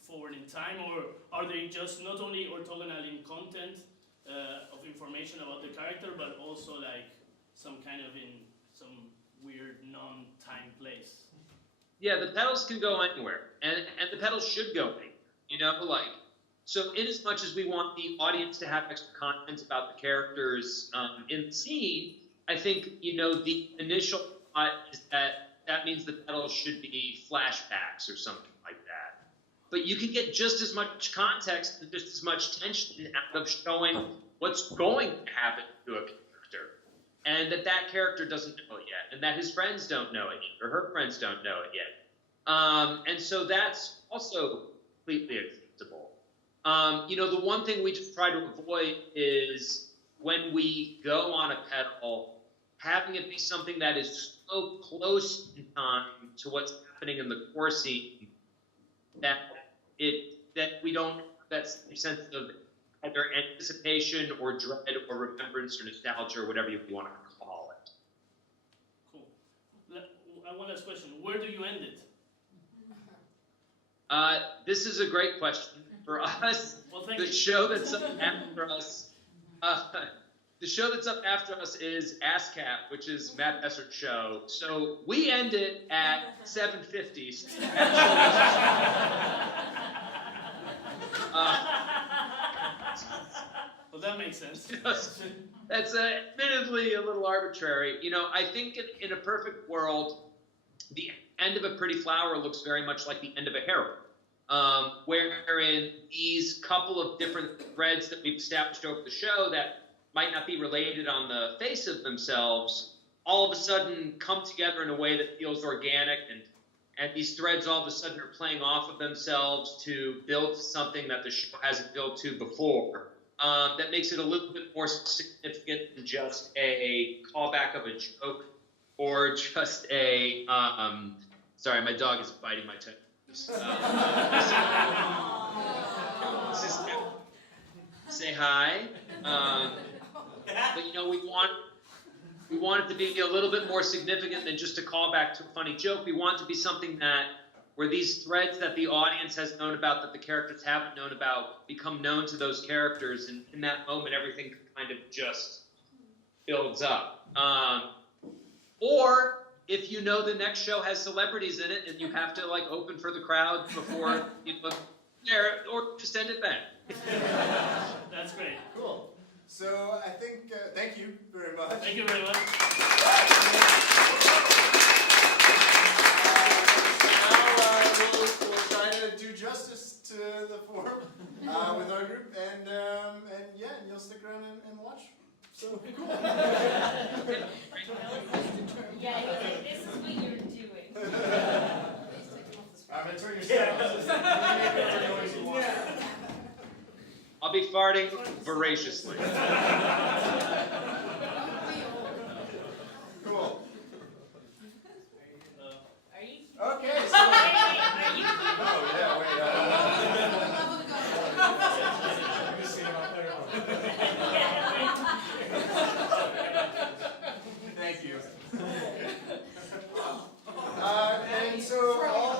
forward in time, or are they just not only orthogonal in content of information about the character, but also like some kind of in some weird non-time place? Yeah, the petals can go anywhere, and the petals should go anywhere, so in as much as we want the audience to have extra content about the characters in the scene, I think, the initial thought is that means the petals should be flashbacks or something like that. But you can get just as much context and just as much tension out of showing what's going to happen to a character, and that character doesn't know it yet, and that his friends don't know it yet, or her friends don't know it yet. And so that's also completely acceptable. The one thing we just try to avoid is when we go on a pedal, having it be something that is so close in time to what's happening in the core scene that we don't have that sense of either anticipation or dread or remembrance or nostalgia or whatever you want to call it. Cool. One last question. Where do you end it? This is a great question. For us, the show that's up after us, the show that's up after us is ASCAP, which is Matt Bessert's show. So we end it at 7:50. Well, that makes sense. That's admittedly a little arbitrary. I think in a perfect world, the end of a Pretty Flower looks very much like the end of a Herald. Wherein these couple of different threads that we've established over the show that might not be related on the face of themselves, all of a sudden come together in a way that feels organic, and these threads all of a sudden are playing off of themselves to build something that the show hasn't built to before. That makes it a little bit more significant than just a callback of a joke, or just a, sorry, my dog is biting my toe. Say hi. But we want it to be a little bit more significant than just a callback to a funny joke. We want it to be something where these threads that the audience has known about, that the characters haven't known about, become known to those characters, and in that moment everything kind of just builds up. Or if you know the next show has celebrities in it and you have to like open for the crowd before you look there, or just end it then. That's great. Cool. So I think, thank you very much. Thank you very much. Now we'll try to do justice to the form with our group, and yeah, and you'll stick around and watch. So cool. Yeah, he's like, this is what you're doing. Please take them off the screen. I'm gonna turn your sound. I'll be farting voraciously. Cool. Are you? Okay. So. Are you? Oh yeah. Wait. Level to go. Let me see him up there. Thank you. And so all.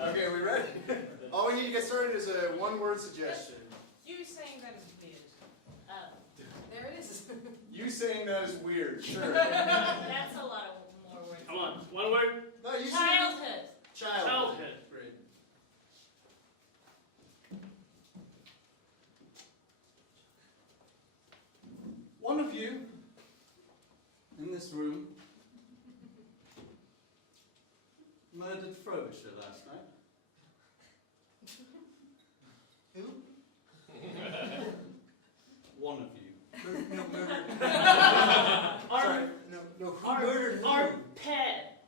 Okay, are we ready? All we need to get started is a one-word suggestion. You saying that is weird. Oh, There it is. You saying that is weird. Sure. that's a lot of more words. Come on, one word. No, you say Childhood. Childhood. Great. One of you in this room murdered Frobisher last night. Who? One of you. No, murder. Our, Sorry. No, who murdered who? our pet,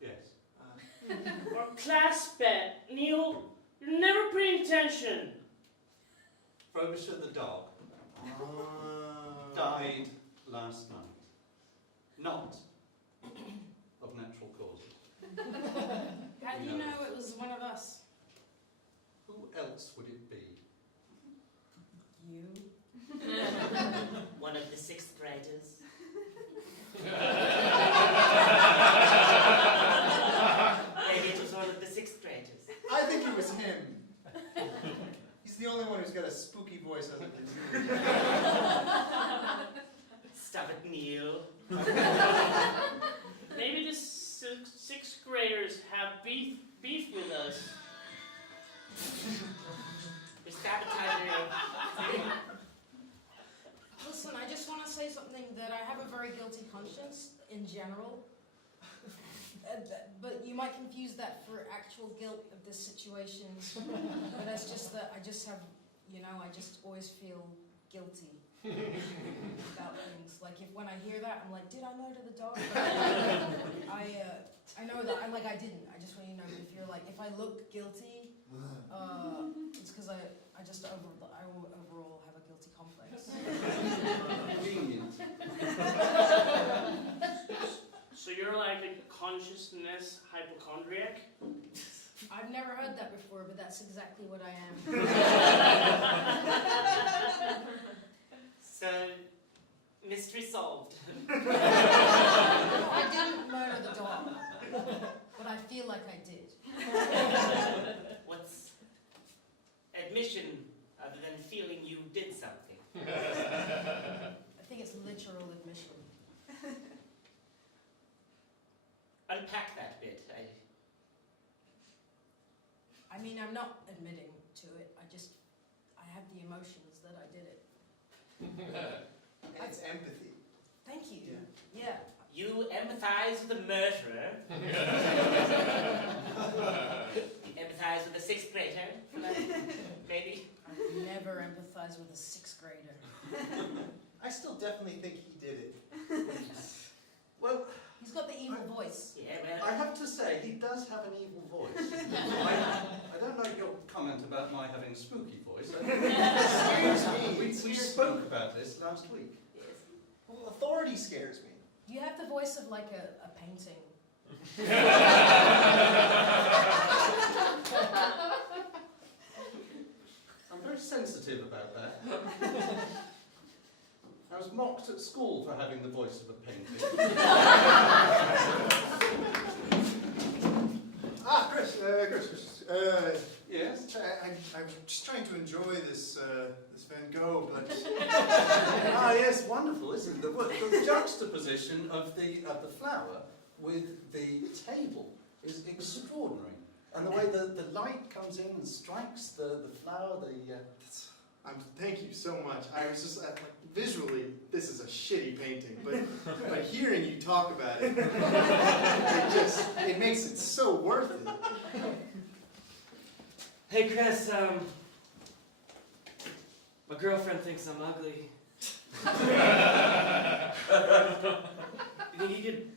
Yes. our class pet. Neil, you're never paying attention. Frobisher the dog died last night. Not of natural causes. How do you know it was one of us? Who else would it be? You. One of the sixth graders. Maybe it was one of the sixth graders. I think it was him. He's the only one who's got a spooky voice other than you. Stop it, Neil. Maybe the sixth graders have beef with us. You're sabotaging. Listen, I just want to say something that I have a very guilty conscience in general. But you might confuse that for actual guilt of this situation. But that's just that I just have, I just always feel guilty about things. Like when I hear that, I'm like, did I murder the dog? I know that I didn't. I just want you to know. But if you're like, if I look guilty, it's because I overall have a guilty complex. Convenient. So you're like a consciousness hypochondriac? I've never heard that before, but that's exactly what I am. So, mystery solved. No, I didn't murder the dog, but I feel like I did. What's admission other than feeling you did something? I think it's literal admission. Unpack that bit. I mean, I'm not admitting to it. I have the emotions that I did it. And it's empathy. Thank you. Yeah. You empathize with the murderer. You empathize with the sixth grader, maybe? I never empathize with a sixth grader. I still definitely think he did it. Well, He's got the evil voice. Yeah, well, I have to say, he does have an evil voice. I don't like your comment about my having a spooky voice. Scares me. We spoke about this last week. yes. Well, authority scares me. You have the voice of like a painting. I'm very sensitive about that. I was mocked at school for having the voice of a painting. Chris. Yes? I'm just trying to enjoy this Van Gogh, but Ah, yes, wonderful, isn't it? The juxtaposition of the flower with the table is extraordinary. And the way the light comes in and strikes the flower, thank you so much. I was just like, visually, this is a shitty painting, but hearing you talk about it, it makes it so worth it. Hey, Chris, my girlfriend thinks I'm ugly. You think you could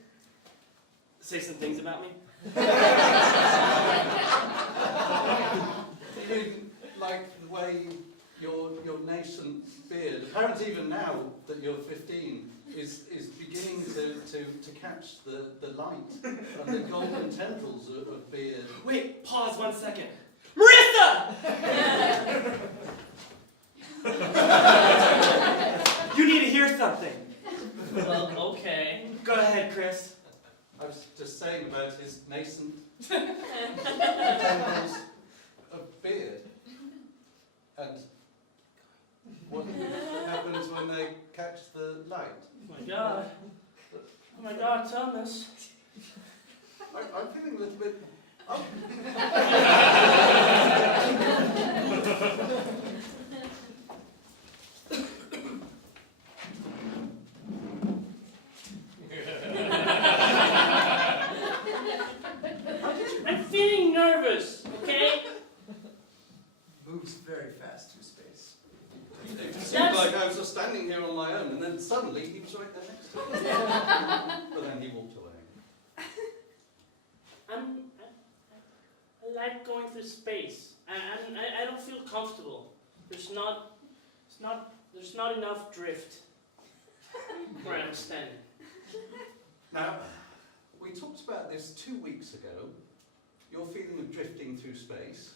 say some things about me? you mean like the way your nascent beard, apparently even now that you're 15, is beginning to catch the light and the golden tendrils of beard. Wait, pause 1 second. Marissa! You need to hear something. Well, okay. Go ahead, Chris. I was just saying about his nascent tendrils of beard and what happens when they catch the light. Oh my god. Oh my god, Thomas. I'm feeling a little bit. Oh. I'm feeling nervous, okay? Moves very fast through space. It seemed like I was just standing here on my own, and then suddenly he was right there next to me. But then he walked away. I like going through space. I don't feel comfortable. There's not enough drift where I'm standing. Now, we talked about this 2 weeks ago, your feeling of drifting through space,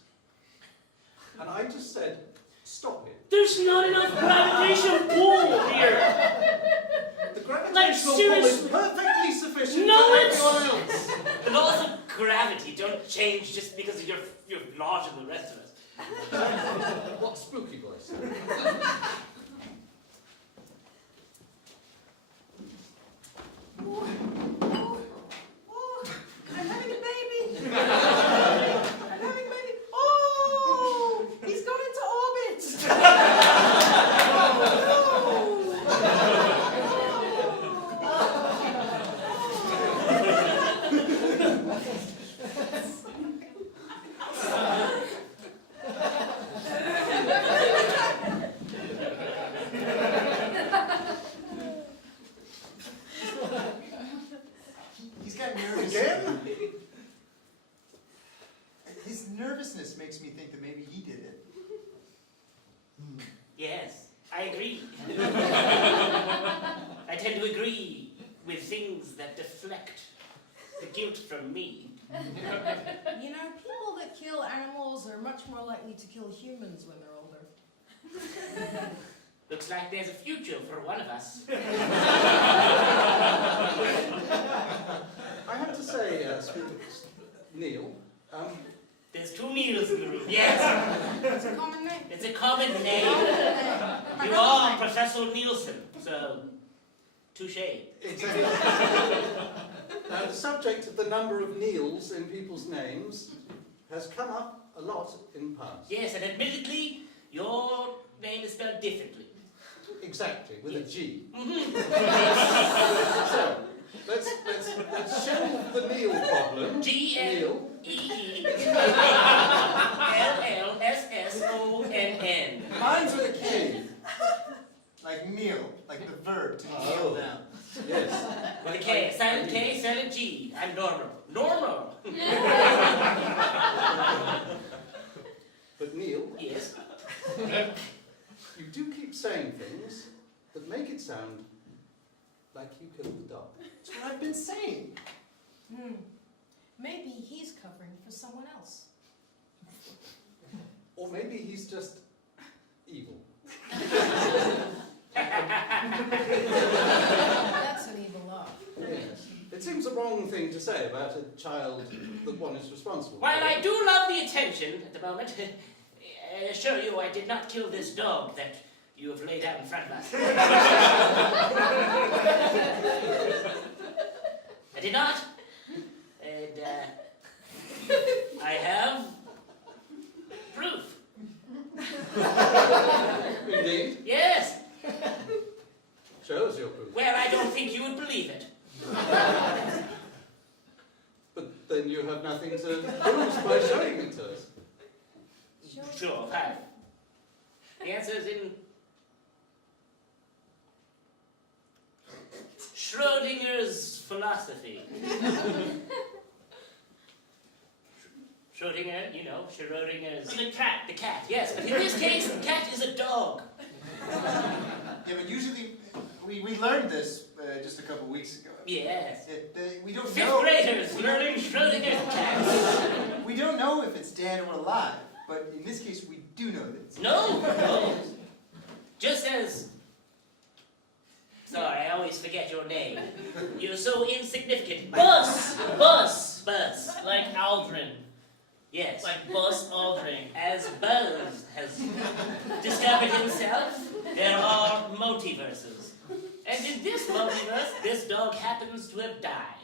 and I just said, stop it. There's not enough gravitational pull here. The gravitational pull is perfectly sufficient No, for it's- everyone else. The laws of gravity don't change just because you're larger than the rest of us. What spooky voice? I'm having a baby. I'm having a baby. Oh, he's gone into orbit. He's got nervous. Again? His nervousness makes me think that maybe he did it. Yes, I agree. I tend to agree with things that deflect the guilt from me. You know, people that kill animals are much more likely to kill humans when they're older. Looks like there's a future for one of us. I have to say, Neil, There's 2 Neils in the room. Yes, It's a common name. it's a common name. My You brother's are name. Professor Nielsen, so touche. exactly. Now, the subject of the number of Neils in people's names has come up a lot in the past. Yes, and admittedly, your name is spelled differently. Exactly, with a G. Mhm. So, let's shelve the Neil problem. Neil. G-N-E-E-L-L-S-S-O-N-N. Mine's with a K. Like kneel, like the verb to kneel Oh. down. Yes. With a K, silent K, silent G. I'm normal. Normal. But Neil, Yes. you do keep saying things that make it sound like you killed the dog. That's what I've been saying. Maybe he's covering for someone else. Or maybe he's just evil. That's an evil laugh. Yes. It seems a wrong thing to say about a child that one is responsible While for. I do love the attention at the moment, assure you I did not kill this dog that you have laid out in front of us. I did not. And I have proof. Indeed. Yes. Show us your proof. Well, I don't think you would believe it. But then you have nothing to prove by showing it to us. Sure, fine. The answer is in Schrodinger's philosophy. Schrodinger, you know, Schrodinger's... The cat. The cat, yes. But in this case, the cat is a dog. Yeah, but usually we learned this just a couple weeks ago. Yes. We don't Fifth know. graders learning Schrodinger's cat. We don't know if it's dead or alive, but in this case, we do know that it's No, no. Just as... Sorry, I always forget your name. You're so insignificant. Buzz! Buzz! Buzz. Like Aldrin. Yes. Like Buzz Aldrin. As Berg has discovered himself, there are multiverses. And in this multiverse, this dog happens to have died.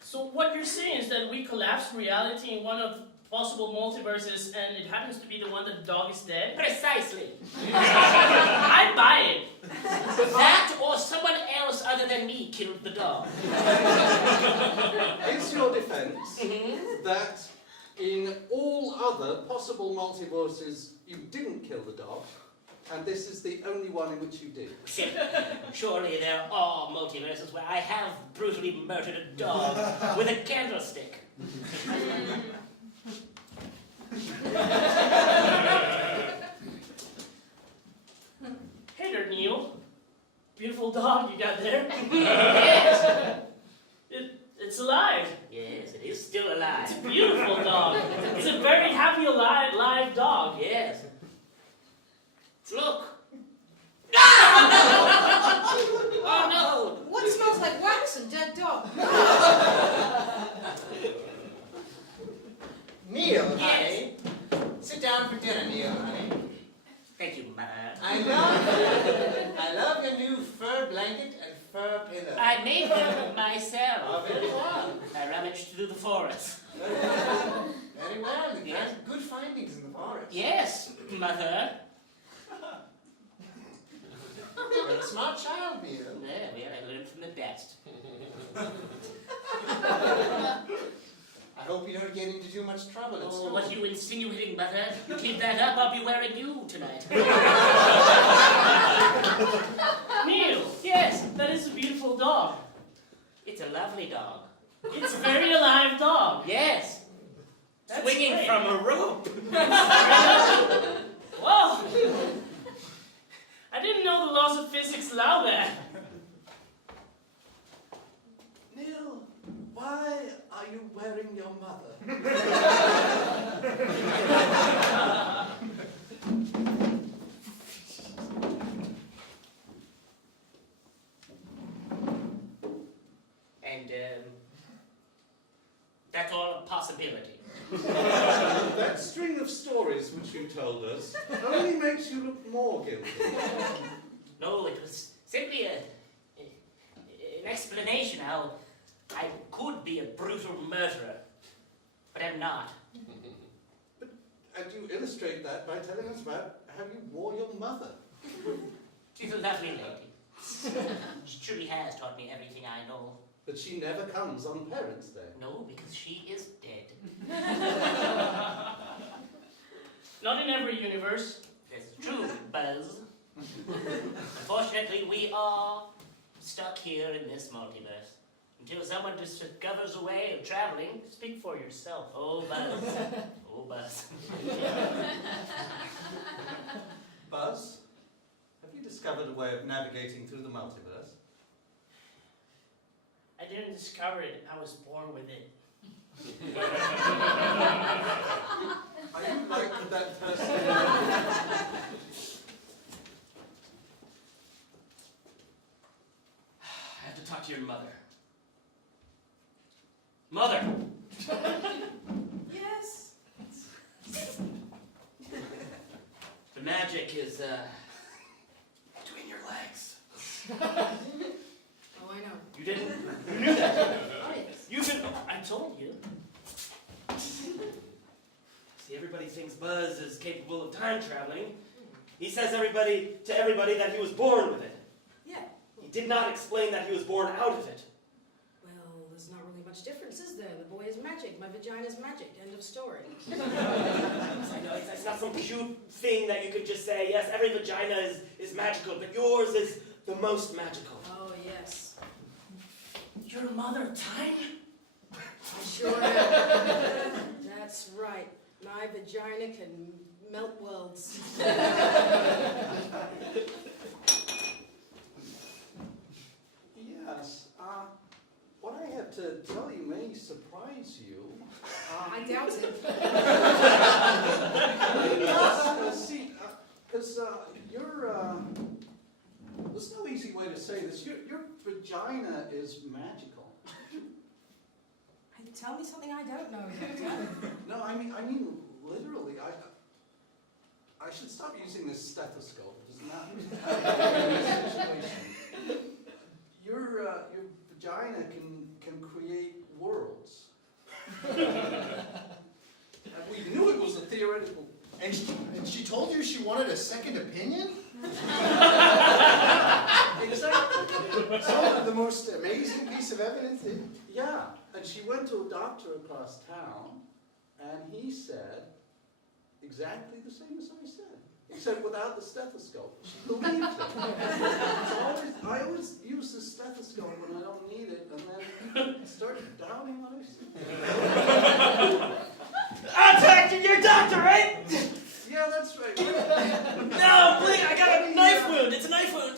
So what you're saying is that we collapsed reality in one of possible multiverses and it happens to be the one that the dog is dead? Precisely. I buy it. That or someone else other than me killed the dog. Is your defense that in all other possible multiverses you didn't kill the dog, and this is the only one in which you did? Surely there are multiverses where I have brutally murdered a dog with a candlestick. Hey there, Neil. Beautiful dog you got there. Yes. It's alive. Yes, it is still alive. It's a beautiful dog. It's a very happy, alive, live dog. Yes. Look. Oh no! What smells like wax and dead dog? Neil, Yes. honey. Sit down for dinner, Neil, honey. Thank you, Mother. I love your new fur blanket and fur pillow. I made them myself. Oh, very well. I rummaged through the forest. Very well. You've Yes. had good findings in the forest. Yes, Mother. You're a smart child, Neil. Yeah, well, I learned from the best. I hope you don't get into too much trouble at Oh, school. what are you insinuating, Mother? You keep that up, I'll be wearing you tonight. Neil, Yes, that is a beautiful dog. it's a lovely dog. It's a very alive dog. Yes, That's swinging great. from a rope. Whoa! I didn't know the laws of physics allow that. Neil, why are you wearing your mother? And, that's all a possibility. That string of stories which you told us only makes you look more guilty. No, it was simply an explanation how I could be a brutal murderer, but I'm not. And you illustrate that by telling us about how you wore your mother. She's a lovely lady. She truly has taught me everything I know. But she never comes on Parents' Day. No, because she is dead. Not in every universe. That's true, Buzz. Unfortunately, we are stuck here in this multiverse. Until someone discovers a way of traveling. Speak for yourself. Oh, Buzz. Oh, Buzz. Buzz, have you discovered a way of navigating through the multiverse? I didn't discover it. I was born with it. Are you like that person? I have to talk to your mother. Mother! Yes. The magic is, between your legs. Oh, I know. You didn't? You knew that. Oh, yes. You've been, I told you. See, everybody thinks Buzz is capable of time traveling. He says to everybody that he was born with it. Yeah. He did not explain that he was born out of it. Well, there's not really much difference, is there? The boy is magic. My vagina's magic. End of story. I know, it's not some cute thing that you could just say, yes, every vagina is magical, but yours is the most magical. Oh, yes. Your mother time? I sure am. That's right. My vagina can melt worlds. Yes. What I have to tell you may surprise you. I doubt it. See, because you're, there's no easy way to say this. Your vagina is magical. Hey, tell me something I don't know. Doctor. No, I mean, literally. I should stop using this stethoscope. Does not help in this situation. Your vagina can create worlds. And we knew it was a theoretical. And she told you she wanted a second opinion? Exactly. So the most amazing piece of evidence. Yeah, and she went to a doctor across town, and he said exactly the same as I said, except without the stethoscope. She believed it. So I always use the stethoscope when I don't need it, and then people start doubting what I say. I'm talking to your doctor, right? Yeah, that's right. No, please, I got a knife wound. It's a knife wound.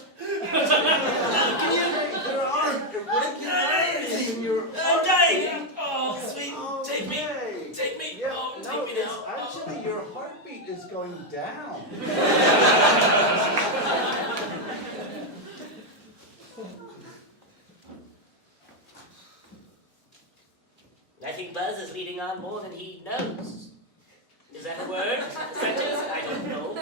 There are irregularities in your I'm dying. Oh, sweet. Take me. Okay. Take me. Yeah, Oh, no, take me it's now. actually your heartbeat is going down. I think Buzz is leading on more than he knows. Is that a word? Sentence? I don't know.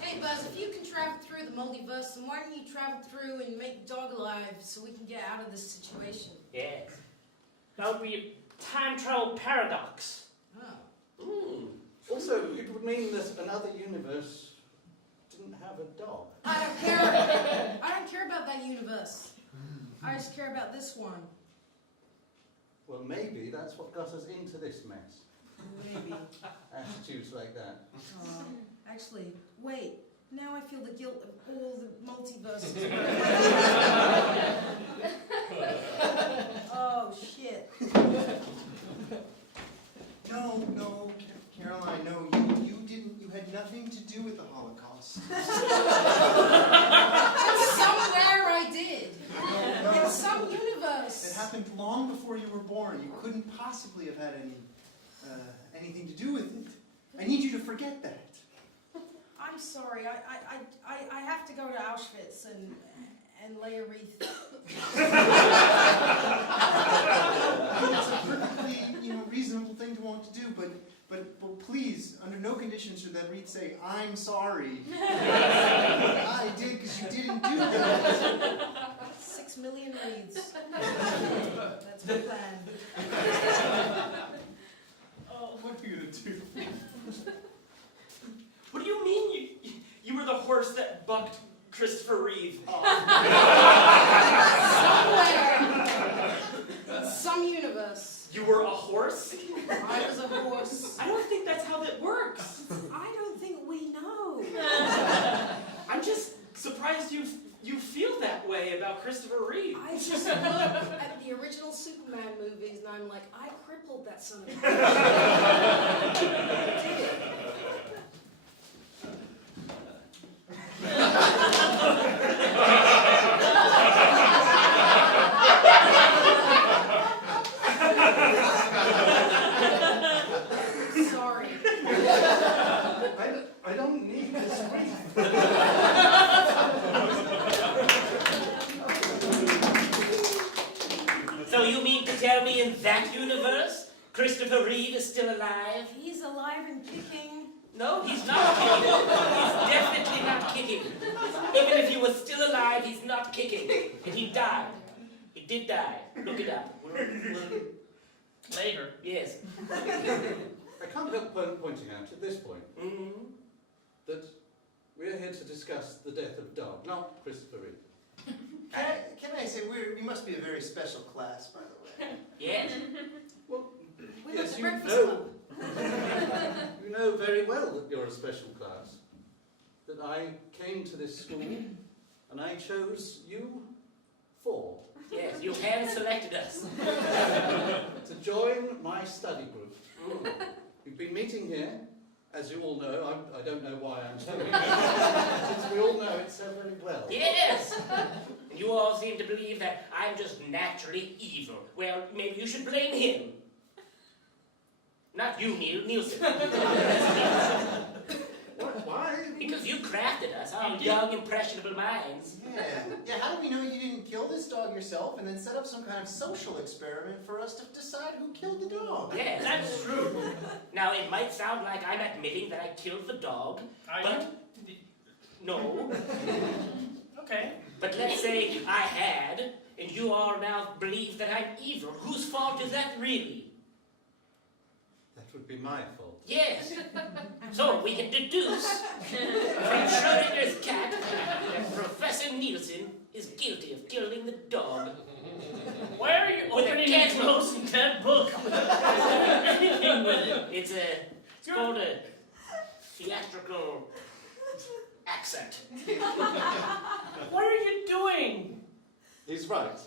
Hey, Buzz, if you can travel through the multiverse, then why don't you travel through and make Dog alive so we can get out of this situation? Yes. That would be a time travel paradox. Oh. Also, it would mean that another universe didn't have a dog. I don't care. I don't care about that universe. I just care about this one. Well, maybe that's what got us into this mess. Maybe. Attitudes like that. Actually, wait. Now I feel the guilt of all the multiverses. Oh, shit. No, Caroline, no, you didn't, you had nothing to do with the Holocaust. Somewhere I did. In some It universe. happened long before you were born. You couldn't possibly have had anything to do with it. I need you to forget that. I'm sorry. I have to go to Auschwitz and lay a wreath. It's a perfectly, reasonable thing to want to do, but please, under no conditions should that wreath say, "I'm sorry." I did because you didn't do that. 6 million wreaths. That's my plan. What are you gonna do? What do you mean you were the horse that bucked Christopher Reeve? Somewhere. In some universe. You were a horse? I was a horse. I don't think that's how that works. I don't think we know. I'm just surprised you feel that way about Christopher Reeve. I just look at the original Superman movies and I'm like, I crippled that son of a bitch. I did. Sorry. I don't need this wreath. So you mean to tell me in that universe, Christopher Reeve is still alive? He's alive and kicking. No, he's not kicking. He's definitely not kicking. Even if he was still alive, he's not kicking. And he died. He did die. Look it up. Later. Yes. I can't help pointing out at this point Mm-hmm. that we're here to discuss the death of Dog, not Christopher Reeve. Can I say, we must be a very special class, by the way. Yes. Well, We're yes, the you Breakfast know, Club. you know very well that you're a special class. That I came to this school and I chose you four Yes, you hand selected us. to join my study group. Mm. We've been meeting here, as you all know. I don't know why I'm telling you, since we all know it so very well. Yes! And you all seem to believe that I'm just naturally evil. Well, maybe you should blame him. Not you, Nielsen. Why? Because you crafted us, our young, impressionable minds. Yeah, how do we know you didn't kill this dog yourself and then set up some kind of social experiment for us to decide who killed the dog? Yes, That's true. Now, it might sound like I'm admitting that I killed the dog, Are but no. Okay. But let's say I had, and you all now believe that I'm evil. Whose fault is that really? That would be my fault. Yes. So we can deduce from Schrodinger's cat that Professor Nielsen is guilty of killing the dog. Why are you With a opening cat and closing that book? Anything with it. It's called a theatrical accent. What are you doing? He's right.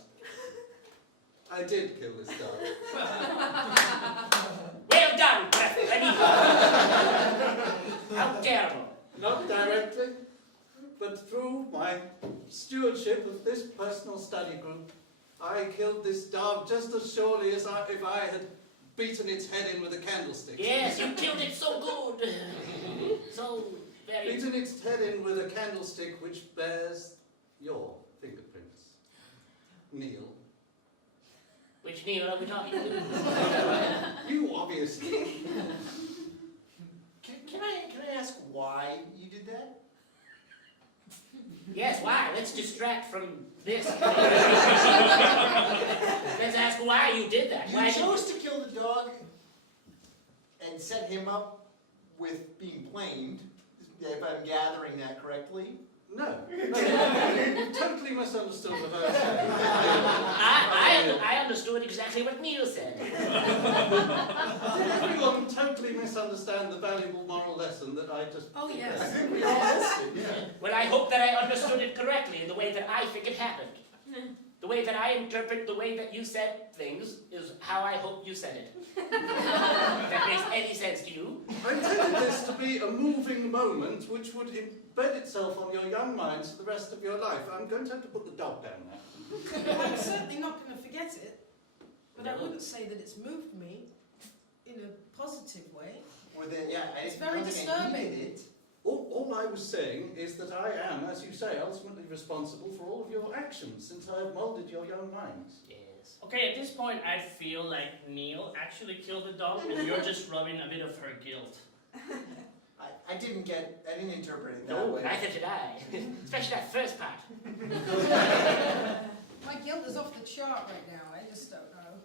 I did kill this dog. Well done, Prefect. How terrible. Not directly, but through my stewardship of this personal study group, I killed this dog just as surely as if I had beaten its head in with a candlestick. Yes, you killed it so good. So very... Beaten its head in with a candlestick which bears your fingerprints. Neil. Which Neil are we talking to? You obviously. Can I ask why you did that? Yes, why? Let's distract from this. Let's ask why you did that. You Why chose to kill the dog and set him up with being blamed, if I'm gathering that correctly. No. You totally misunderstood what I was saying. I understood exactly what Neil said. Did everyone totally misunderstand the valuable moral lesson that I just... Oh, I yes. think we all did, yeah. Well, I hope that I understood it correctly in the way that I think it happened. The way that I interpret the way that you said things is how I hope you said it. If that makes any sense to you. I intended this to be a moving moment which would embed itself on your young minds for the rest of your life. I'm going to have to put the dog down now. Well, I'm certainly not going to forget it, but I wouldn't say that it's moved me in a positive way. Well, then, yeah, It's I very don't think I disturbing. needed it. All I was saying is that I am, as you say, ultimately responsible for all of your actions since I have moulded your young minds. Yes. Okay, at this point, I feel like Neil actually killed the dog, and you're just rubbing a bit of her guilt. I didn't interpret it that No, way. neither did I. Especially that first part. My guilt is off the chart right now. I just don't know.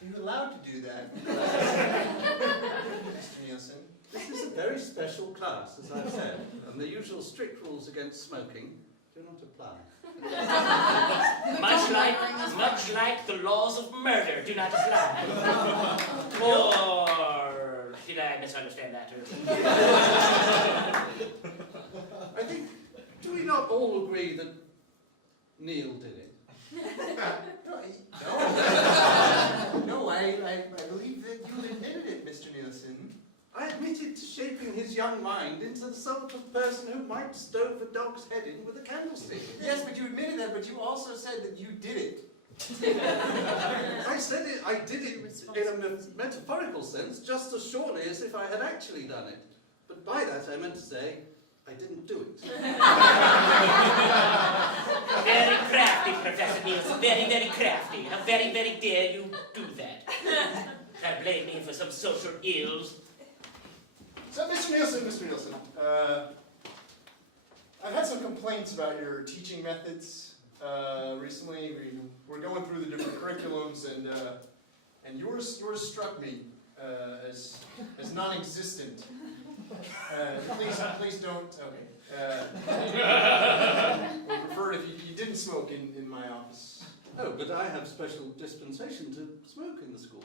You're allowed to do that. Mr. Nielsen. This is a very special class, as I've said, and the usual strict rules against smoking do not apply. Much like the laws of murder do not apply. Or did I misunderstand that too? I think, do we not all agree that Neil did it? No, I believe that you admitted it, Mr. Nielsen. I admitted to shaping his young mind into the sort of person who might stove a dog's head in with a candlestick. Yes, but you admitted that, but you also said that you did it. I said it, I did it in a metaphorical sense, just as surely as if I had actually done it. But by that I meant to say, I didn't do it. Very crafty, Professor Nielsen. Very, very crafty. How very, very dare you do that. Can't blame me for some social ills. So, Mr. Nielsen, I've had some complaints about your teaching methods recently. We're going through the different curriculums, and yours struck me as non-existent. Please don't. Okay. Would prefer it if you didn't smoke in my office. Oh, but I have special dispensation to smoke in the school.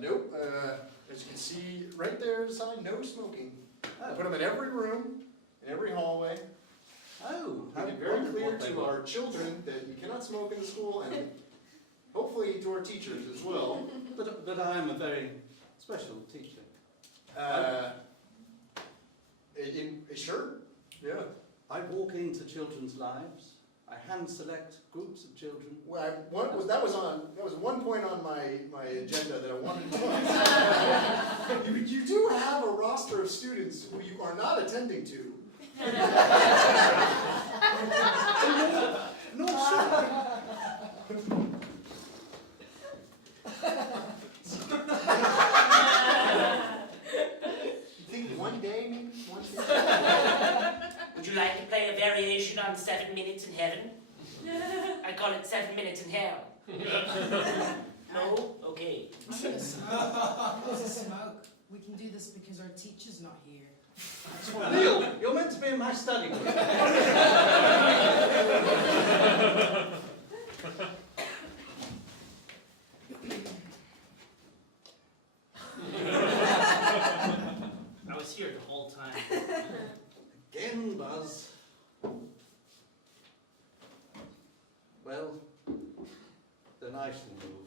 Nope. As you can see right there, is a sign, no smoking. Oh. Put them in every room, in every hallway. Oh, Make it very clear to our children that you cannot smoke in the school, and hopefully to our teachers as well. But I am a very special teacher. Sure. Yeah. I walk into children's lives. I hand select groups of children. Well, that was one point on my agenda that I wanted to. You do have a roster of students who you are not attending to. No, sure. You think one day, maybe? One day? Would you like to play a variation on 7 Minutes in Heaven? I call it 7 Minutes in Hell. No? Okay. I'm gonna smoke. We can do this because our teacher's not here. Neil, you're meant to be in my study. I was here the whole time. Again, Buzz. Well, then I shall move.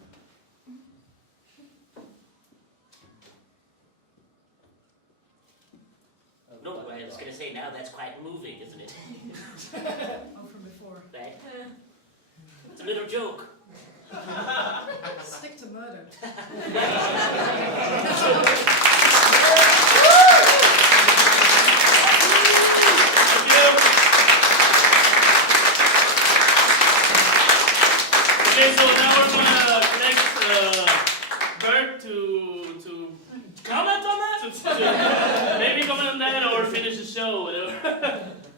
No, I was going to say now that's quite moving, isn't it? Oh, from before. Right? It's a little joke. Stick to murder. Okay, so now we're gonna connect Berg to comment on that. Maybe comment on that or finish the show, whatever.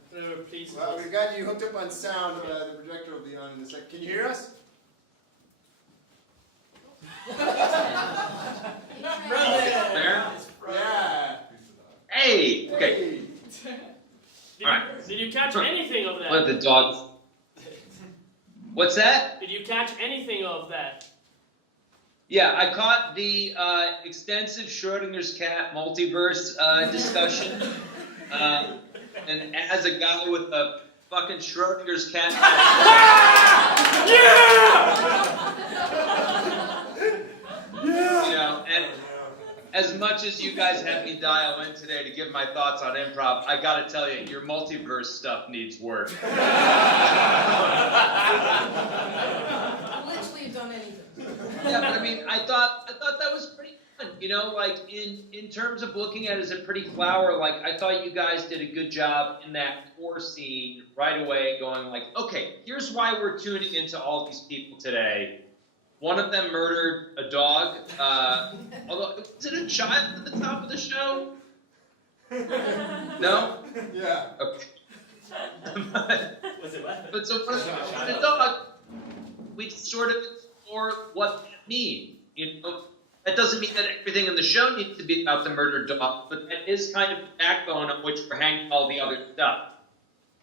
Whatever, please. Well, we've got you hooked up on sound. The projector will be on in a sec. Can you hear us? There? Yeah. Hey! Okay. Did, Alright. did you catch anything of Let that? the dogs. What's that? Did you catch anything of that? Yeah, I caught the extensive Schrodinger's cat multiverse discussion. And as a guy with a fucking Schrodinger's cat. You know, and as much as you guys had me dial in today to give my thoughts on improv, I gotta tell you, your multiverse stuff needs work. Literally, you've done anything. Yeah, but I mean, I thought that was pretty fun. You know, like in terms of looking at it as a pretty flower, like I thought you guys did a good job in that core scene right away, going like, okay, here's why we're tuning into all these people today. One of them murdered a dog. Although, was it a child at the top of the show? No? Yeah. Okay. Was it what? But so for the dog, we sort of explore what that means. You know, that doesn't mean that everything in the show needs to be about the murdered dog, but that is kind of the backbone on which we're hanging all the other stuff.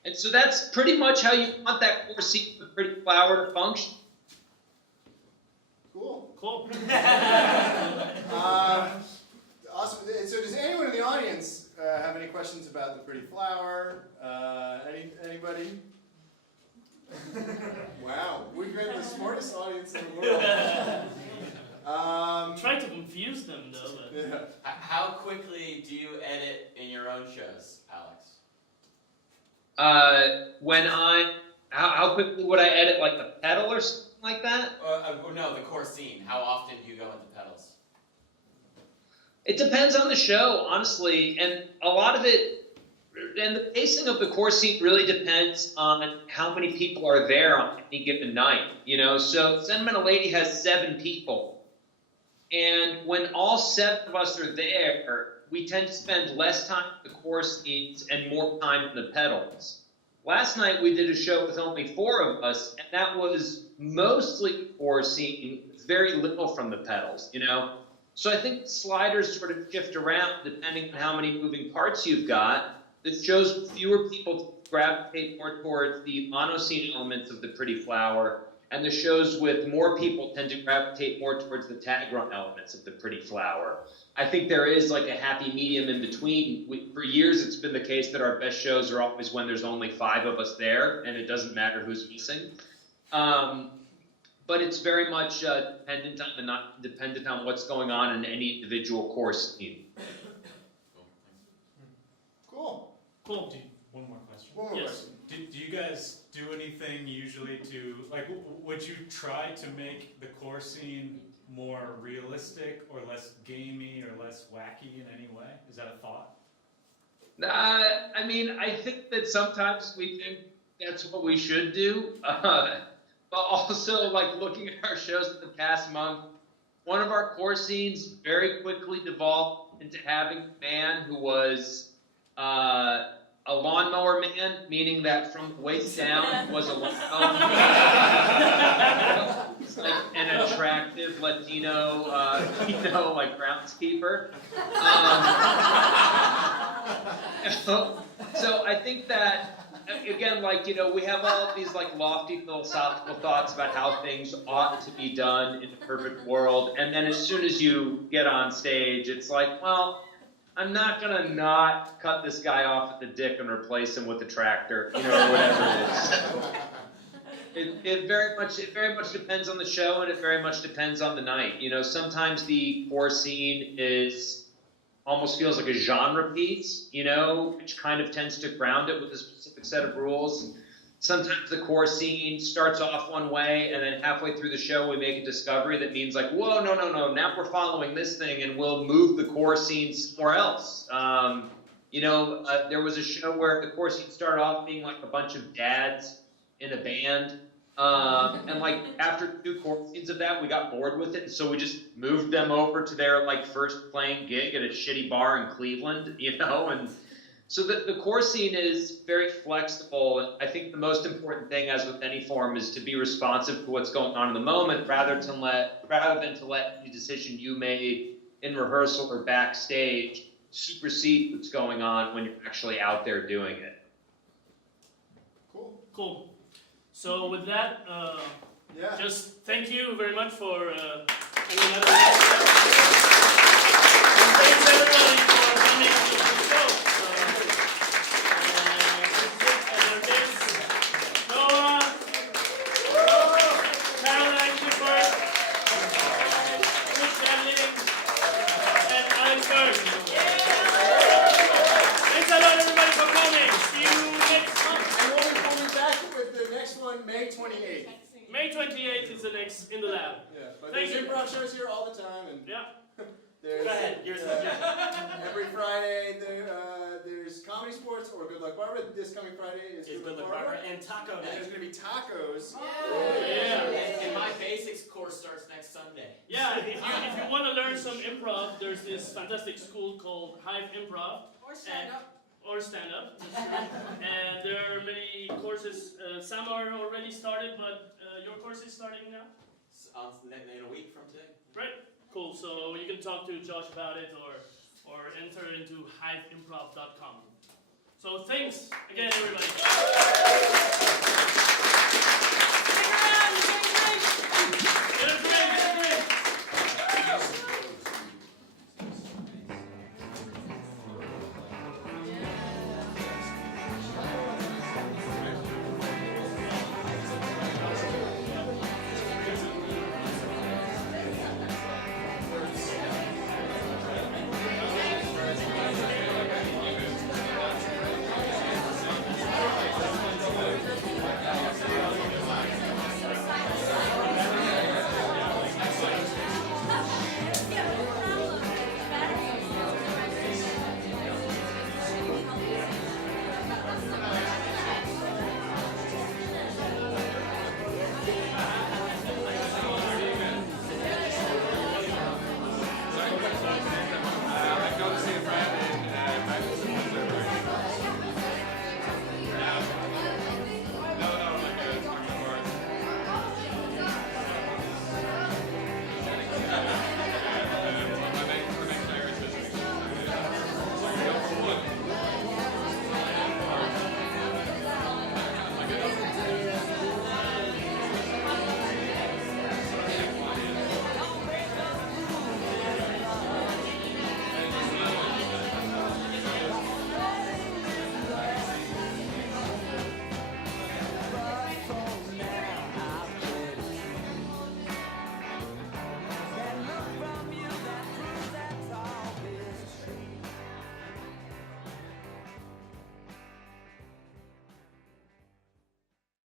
And so that's pretty much how you want that core scene of Pretty Flower to function. Cool. Cool. Awesome. So does anyone in the audience have any questions about the Pretty Flower? Anybody? Wow, we've got the smartest audience in the world. Try to confuse them though. But... Yeah. How quickly do you edit in your own shows, Alex? How quickly would I edit like the pedal or something like that? No, the core scene. How often do you go into pedals? It depends on the show, honestly, and a lot of it, and the pacing of the core scene really depends on how many people are there on any given night. You know, so Sentimental Lady has 7 people. And when all 7 of us are there, we tend to spend less time in the core scenes and more time in the pedals. Last night we did a show with only 4 of us, and that was mostly core scene, very little from the pedals, you know? So I think sliders sort of shift around depending on how many moving parts you've got. The shows with fewer people gravitate more towards the mono scene elements of the Pretty Flower, and the shows with more people tend to gravitate more towards the tag run elements of the Pretty Flower. I think there is like a happy medium in between. For years, it's been the case that our best shows are always when there's only 5 of us there, and it doesn't matter who's missing. But it's very much dependent on what's going on in any individual core scene. Cool. Cool. One more question. One more Yes. question. Do you guys do anything usually to, like, would you try to make the core scene more realistic or less gamey or less wacky in any way? Is that a thought? I mean, I think that sometimes we think that's what we should do. But also, like, looking at our shows in the past month, one of our core scenes very quickly devolved into having a man who was a lawnmower man, meaning that from the waist down was a lawnmower. He's like an attractive Latino, like groundskeeper. So I think that, again, like, you know, we have all of these like lofty philosophical thoughts about how things ought to be done in the perfect world, and then as soon as you get on stage, it's like, well, I'm not gonna not cut this guy off at the dick and replace him with a tractor, you know, or whatever it is. It very much depends on the show, and it very much depends on the night. You know, sometimes the core scene almost feels like a genre piece, you know, which kind of tends to ground it with a specific set of rules. Sometimes the core scene starts off one way, and then halfway through the show we make a discovery that means like, whoa, no, now we're following this thing, and we'll move the core scene somewhere else. There was a show where the core scene started off being like a bunch of dads in a band, and like after 2 core scenes of that, we got bored with it, and so we just moved them over to their like first playing gig at a shitty bar in Cleveland, you know, and so the core scene is very flexible. And I think the most important thing, as with any form, is to be responsive to what's going on in the moment, rather than to let the decision you made in rehearsal or backstage supersede what's going on when you're actually out there doing it. Cool. So with that, Yeah. just thank you very much for hanging out with us. And thanks everybody for coming to the show. And there's Noah, Caroline Cooper, Chris Stanley, and Alex Berg. Thanks a lot everybody for coming. See you next month. And we'll be back with the next one, May 28th. May 28th is the next in the lab. Yeah, but Thank there's you. improv shows here all the time, and Yeah. there's Go ahead, yours is every Friday there's Comedy Sports or Good Luck Barbara. This coming Friday is Good Luck Barbara and Taco And there's Night. going to be tacos. Yeah. And my basics course starts next Sunday. Yeah, if you want to learn some improv, there's this fantastic school called Hive Improv. Or stand up. Or stand up. And there are many courses. Some are already started, but your course is starting now? In a week from today. Right. Cool. So you can talk to Josh about it or enter into hiveimprov.com. So thanks again, everybody.